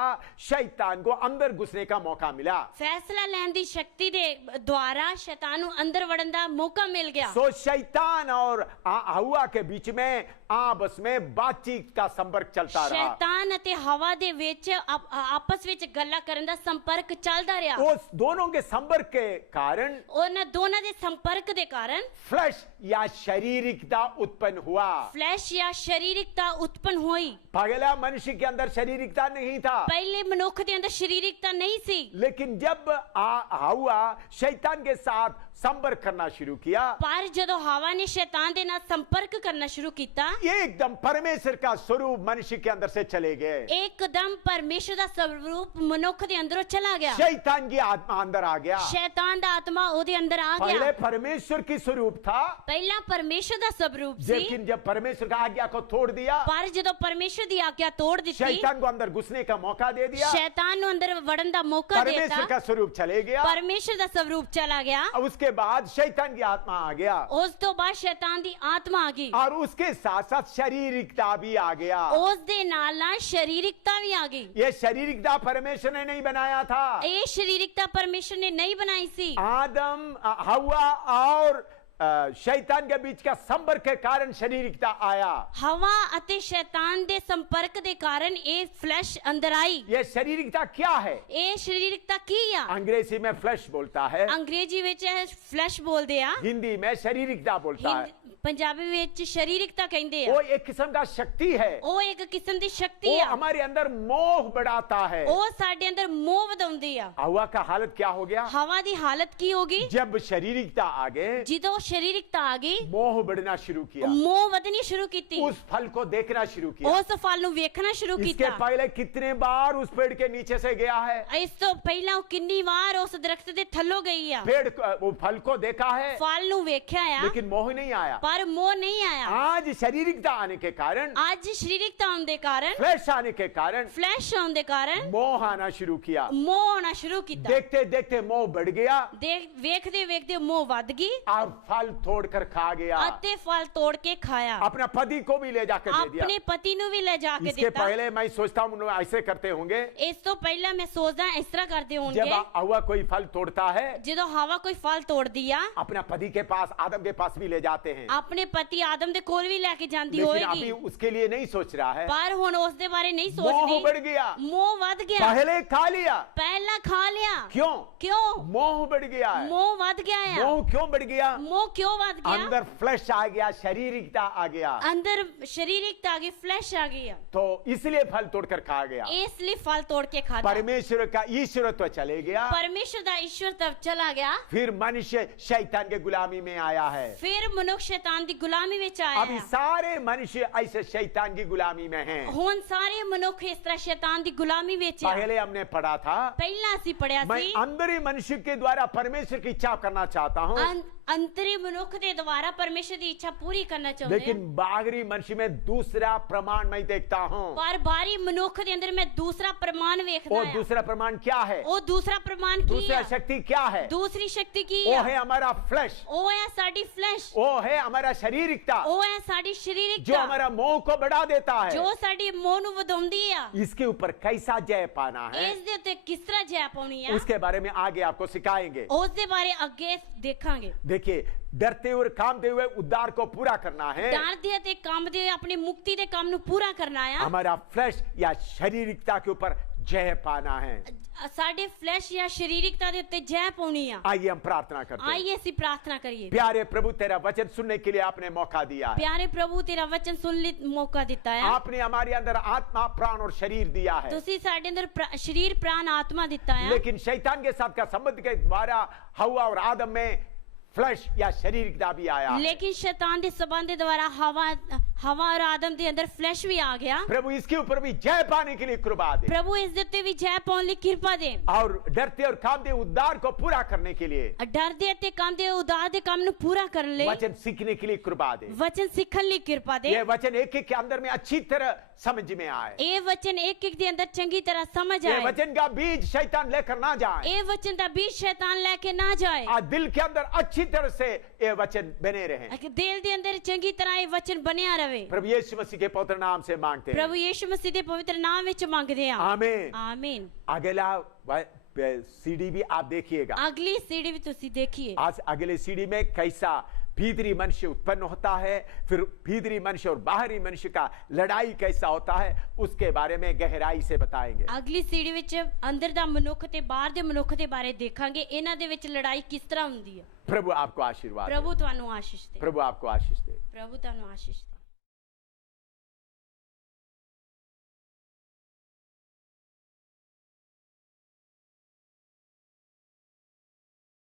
शैतान को अंदर घुसने का मौका मिला। ਫੈਸਲਾ ਲੈਣ ਦੀ ਸ਼ਕਤੀ ਦੇ ਦੁਆਰਾ ਸ਼ੈਤਾਨ ਨੂੰ ਅੰਦਰ ਵੜਨ ਦਾ ਮੌਕਾ ਮਿਲ ਗਿਆ। तो शैतान और हवा के बीच में आपस में बातचीत का संपर्क चलता रहा। ਸ਼ੈਤਾਨ ਅਤੇ ਹਵਾ ਦੇ ਵਿੱਚ ਆਪਸ ਵਿੱਚ ਗੱਲਾਂ ਕਰਨ ਦਾ ਸੰਪਰਕ ਚੱਲਦਾ ਰਿਹਾ। उस दोनों के संपर्क के कारण ਉਹਨਾਂ ਦੋਨਾਂ ਦੇ ਸੰਪਰਕ ਦੇ ਕਾਰਨ फ्लैश या शारीरिकता उत्पन्न हुआ। ਫਲੈਸ਼ ਜਾਂ ਸਰੀਰਿਕਤਾ ਉਤਪਨ ਹੋਈ। पहला मनुष्य के अंदर शारीरिकता नहीं था, ਪਹਿਲੇ ਮਨੁੱਖ ਦੇ ਅੰਦਰ ਸਰੀਰਿਕਤਾ नहीं ਸੀ, लेकिन जब हवा शैतान के साथ संपर्क करना शुरू किया, ਪਰ ਜਦੋਂ ਹਵਾ ਨੇ ਸ਼ੈਤਾਨ ਦੇ ਨਾਲ ਸੰਪਰਕ ਕਰਨਾ ਸ਼ੁਰੂ ਕੀਤਾ, एकदम परमेश्वर का स्वरूप मनुष्य के अंदर से चले गए। ਇੱਕਦਮ ਪਰਮੇਸ਼ਰ ਦਾ ਸਰੂਪ ਮਨੁੱਖ ਦੇ ਅੰਦਰੋਂ ਚਲਾ ਗਿਆ। शैतान की आत्मा अंदर आ गया। ਸ਼ੈਤਾਨ ਦਾ ਆਤਮਾ ਉਹਦੇ ਅੰਦਰ ਆ पहले ਗਿਆ। परमेश्वर की स्वरूप था, ਪਹਿਲਾਂ ਪਰਮੇਸ਼ਰ ਦਾ ਸਰੂਪ ਸੀ, लेकिन जब परमेश्वर का आज्ञा को तोड़ दिया, ਪਰ ਜਦੋਂ ਪਰਮੇਸ਼ਰ ਦੀ ਆਗਿਆ ਤੋੜ ਦਿੱਤੀ, शैतान को अंदर घुसने का मौका दे दिया, ਸ਼ੈਤਾਨ ਨੂੰ ਅੰਦਰ ਵੜਨ ਦਾ ਮੌਕਾ परमेश्वर ਦਿੱਤਾ, का स्वरूप चले गया। ਪਰਮੇਸ਼ਰ ਦਾ ਸਰੂਪ ਚਲਾ ਗਿਆ। अब उसके उसके बाद शैतान की आत्मा आ गया ਉਸ ਤੋਂ ਬਾਅਦ ਸ਼ੈਤਾਨ ਦੀ ਆਤਮਾ ਆ ਗਈ और उसके साथ साथ शारीरिकता भी आ गया। ਉਸ ਦੇ ਨਾਲ ਨਾਲ ਸ਼ਰੀਰਿਕਤਾ ਵੀ ਆ ਗਈ ये शारीरिकता परमेश्वर ने नहीं बनाया था। ਇਹ ਸ਼ਰੀਰਿਕਤਾ ਪਰਮੇਸ਼ਰ ਨੇ ਨਹੀਂ ਬਣਾਈ ਸੀ आदम हवा और शैतान के बीच का संपर्क के कारण शारीरिकता आया। ਹਵਾ ਅਤੇ ਸ਼ੈਤਾਨ ਦੇ ਸੰਪਰਕ ਦੇ ਕਾਰਨ ਇਹ ਫਲੈਸ਼ ਅੰਦਰ ਆਈ ये शारीरिकता क्या है? ਇਹ ਸ਼ਰੀਰਿਕਤਾ ਕੀ ਆ अंग्रेजी में फ्लैश बोलता है, ਅੰਗਰੇਜ਼ੀ ਵਿੱਚ ਇਹ ਫਲੈਸ਼ ਬੋਲਦੇ ਆ हिंदी में शारीरिकता बोलता है। ਪੰਜਾਬੀ ਵਿੱਚ ਸ਼ਰੀਰਿਕਤਾ ਕਹਿੰਦੇ वो ਆ एक किस्म का शक्ति है, ਉਹ ਇੱਕ ਕਿਸਮ ਦੀ वो ਸ਼ਕਤੀ ਆ हमारे अंदर मोह बढ़ाता है। ਉਹ ਸਾਡੇ ਅੰਦਰ ਮੋਹ ਵਧਾਉਂਦੀ ਆ हवा का हालत क्या हो गया? ਹਵਾ ਦੀ ਹਾਲਤ ਕੀ ਹੋ ਗਈ जब शारीरिकता आ गए, ਜਦੋਂ ਸ਼ਰੀਰਿਕਤਾ ਆ ਗਈ मोह बढ़ना शुरू किया, ਮੋਹ ਵਧਣੀ ਸ਼ੁਰੂ ਕੀਤੀ उस फल को देखना शुरू किया। ਉਸ ਫਲ ਨੂੰ ਵੇਖਣਾ ਸ਼ੁਰੂ इसके ਕੀਤਾ पहले कितने बार उस पेड़ के नीचे से गया है, ਇਸ ਤੋਂ ਪਹਿਲਾਂ ਉਹ ਕਿੰਨੀ ਵਾਰ ਉਸ दरख्त ਦੇ ਥੱਲੋਂ ਗਈ ਆ वो फल को देखा है, ਫਲ ਨੂੰ ਵੇਖਿਆ ਆ लेकिन मोह नहीं आया। ਪਰ ਮੋਹ ਨਹੀਂ ਆਇਆ आज शारीरिकता आने के कारण, ਅੱਜ ਸ਼ਰੀਰਿਕਤਾ ਆਉਣ ਦੇ ਕਾਰਨ फ्लैश आने के कारण ਫਲੈਸ਼ ਆਉਣ ਦੇ ਕਾਰਨ मोह आना शुरू किया। ਮੋਹ ਆਉਣਾ ਸ਼ੁਰੂ ਕੀਤਾ देखते देखते मोह बढ़ गया ਵੇਖਦੇ ਵੇਖਦੇ ਮੋਹ ਵੱਧ ਗਈ और फल तोड़कर खा गया। ਅਤੇ ਫਲ ਤੋੜ ਕੇ ਖਾਇਆ अपना पति को भी ले जाकर दे दिया। ਆਪਣੇ ਪਤੀ ਨੂੰ ਵੀ ਲੈ ਜਾ ਕੇ इसके ਦਿੱਤਾ पहले मैं सोचता हूँ उन्होंने ऐसे करते होंगे, ਇਸ ਤੋਂ ਪਹਿਲਾਂ ਮੈਂ ਸੋਚਦਾ ਇਸ ਤਰ੍ਹਾਂ ਕਰਦੇ जब ਹੋਣਗੇ हवा कोई फल तोड़ता है, ਜਦੋਂ ਹਵਾ ਕੋਈ ਫਲ ਤੋੜਦੀ ਆ अपना पति के पास, आदम के पास भी ले जाते हैं, ਆਪਣੇ ਪਤੀ ਆਦਮ ਦੇ ਕੋਲ ਵੀ ਲੈ ਕੇ ਜਾਂਦੀ लेकिन ਹੋਏਗੀ अभी उसके लिए नहीं सोच रहा है। ਪਰ ਹੁਣ ਉਸ ਦੇ ਬਾਰੇ ਨਹੀਂ मोह बढ़ ਸੋਚਦੀ गया, ਮੋਹ ਵੱਧ ਗਿਆ पहले खा लिया, ਪਹਿਲਾਂ ਖਾ ਲਿਆ क्यों? ਕਿਉਂ मोह बढ़ गया है। ਮੋਹ ਵੱਧ ਗਿਆ ਆ मोह क्यों बढ़ गया? ਮੋਹ ਕਿਉਂ ਵੱਧ ਗਿਆ अंदर फ्लैश आ गया, शारीरिकता आ गया, ਅੰਦਰ ਸ਼ਰੀਰਿਕਤਾ ਆ ਗਈ ਫਲੈਸ਼ ਆ ਗਈ ਆ तो इसलिए फल तोड़कर खा गया। ਇਸ ਲਈ ਫਲ ਤੋੜ ਕੇ ਖਾਦਾ परमेश्वर का ईश्वरत्व चले गया, ਪਰਮੇਸ਼ਰ ਦਾ ਈਸ਼ਵਰ ਤਬ ਚਲਾ ਗਿਆ फिर मनुष्य शैतान के गुलामी में आया है। ਫਿਰ ਮਨੁੱਖ ਸ਼ੈਤਾਨ ਦੀ ਗੁਲਾਮੀ ਵਿੱਚ ਆਇਆ अभी ਆ। सारे मनुष्य ऐसे शैतान की गुलामी में हैं। ਹੁਣ ਸਾਰੇ ਮਨੁੱਖ ਇਸ ਤਰ੍ਹਾਂ ਸ਼ੈਤਾਨ ਦੀ ਗੁਲਾਮੀ ਵਿੱਚ ਆ पहले हमने पढ़ा था, ਪਹਿਲਾਂ ਅਸੀਂ ਪੜਿਆ मैं ਸੀ अंदर ही मनुष्य के द्वारा परमेश्वर की इच्छा करना चाहता हूँ, ਅੰਤਰੀ ਮਨੁੱਖ ਦੇ ਦੁਆਰਾ ਪਰਮੇਸ਼ਰ ਦੀ ਇੱਛਾ ਪੂਰੀ ਕਰਨਾ ਚਾਹੁੰਦੇ लेकिन बाहरी मनुष्य में दूसरा प्रमाण मैं देखता हूँ। ਪਰ ਬਾਹਰੀ ਮਨੁੱਖ ਦੇ ਅੰਦਰ ਮੈਂ ਦੂਸਰਾ ਪ੍ਰਮਾਣ ਵੇਖਦਾ वो ਹਾਂ दूसरा प्रमाण क्या है? ਉਹ ਦੂਸਰਾ ਪ੍ਰਮਾਣ ਕੀ दूसरा ਹੈ शक्ति क्या है? ਦੂਸਰੀ ਸ਼ਕਤੀ ਕੀ वो ਹੈ है हमारा फ्लैश, ਉਹ ਹੈ ਸਾਡੀ ਫਲੈਸ਼ वो है हमारा शारीरिकता, ਉਹ ਹੈ ਸਾਡੀ जो ਸ਼ਰੀਰਿਕਤਾ हमारा मोह को बढ़ा देता है। ਜੋ ਸਾਡੀ ਮੋਹ ਨੂੰ ਵਧਾਉਂਦੀ ਆ इसके ऊपर कैसा जय पाना है, ਇਸ ਦੇ ਉੱਤੇ ਕਿਸ ਤਰ੍ਹਾਂ ਜੈ ਪਾਉਣੀ ਆ उसके बारे में आगे आपको सिखाएंगे। ਉਸ ਦੇ ਬਾਰੇ ਅੱਗੇ ਦੇਖਾਂਗੇ देखिए, डरते हुए कामते हुए उद्धार को पूरा करना है। ਡਰਦੇ ਅਤੇ ਕੰਬਦੇ ਹੋਏ ਆਪਣੀ ਮੁਕਤੀ ਦੇ ਕੰਮ ਨੂੰ ਪੂਰਾ ਕਰਨਾ ਆ हमारा फ्लैश या शारीरिकता के ऊपर जय पाना है। ਸਾਡੇ ਫਲੈਸ਼ ਜਾਂ ਸ਼ਰੀਰਿਕਤਾ ਦੇ ਉੱਤੇ ਜੈ ਪਾਉਣੀ ਆ आइए हम प्रार्थना करते हैं। ਆਈਏ ਅਸੀਂ ਪ੍ਰਾਰਥਨਾ ਕਰੀਏ प्यारे प्रभु, तेरा वचन सुनने के लिए आपने मौका दिया है। ਪਿਆਰੇ ਪ੍ਰਭੂ ਤੇਰਾ ਵਚਨ ਸੁਣ ਲਈ ਮੌਕਾ ਦਿੱਤਾ ਆ आपने हमारे अंदर आत्मा, प्राण और शरीर दिया है, ਤੁਸੀਂ ਸਾਡੇ ਅੰਦਰ ਸਰੀਰ ਪ੍ਰਾਣ ਆਤਮਾ ਦਿੱਤਾ ਆ लेकिन शैतान के साथ का संबंध के द्वारा हवा और आदम में फ्लैश या शारीरिकता भी आया है। लेकिन शैतान के संबंध के द्वारा हवा और आदम के अंदर फ्लैश भी आ गया। प्रभु इसके ऊपर भी जय पाने के लिए कृपा दे, प्रभु इस देते भी जय पाने की कृपा दे और डरते और कामते उद्धार को पूरा करने के लिए, डर देते काम दे उदार दे काम नु पूरा कर ले, वचन सीखने के लिए कृपा दे। वचन सीखने की कृपा दे। ये वचन एक एक के अंदर में अच्छी तरह समझ में आए। ये वचन एक एक के अंदर चंगी तरह समझ ये आए। वचन का बीज शैतान लेकर ना जाए। ये वचन का बीज शैतान लेके ना जाए। आज दिल के अंदर अच्छी तरह से ये वचन बने रहे। दिल के अंदर चंगी तरह ये वचन बनिया रहे। प्रभु यीशु मसीह के पवित्र नाम से मांगते हैं। प्रभु यीशु मसीह के पवित्र नाम विच मांगते हैं। आमीन। आमीन। अगला सीडी भी आप देखिएगा। अगली सीढ़ी भी तुसी देखिए। आज अगले सीडी में कैसा भीतरी मनुष्य उत्पन्न होता है, फिर भीतरी मनुष्य और बाहरी मनुष्य का लड़ाई कैसा होता है, उसके बारे में गहराई से बताएंगे। अगली सीढ़ी विच अंदर दा मनुख ते बाहर दे मनुख दे बारे देखांगे। इन्हां दे विच लड़ाई किस तरह हुंदी है। प्रभु आपको आशीर्वाद दे। प्रभु तुहानू आशीष दे। प्रभु आपको आशीष दे। प्रभु तुहानू आशीष दे।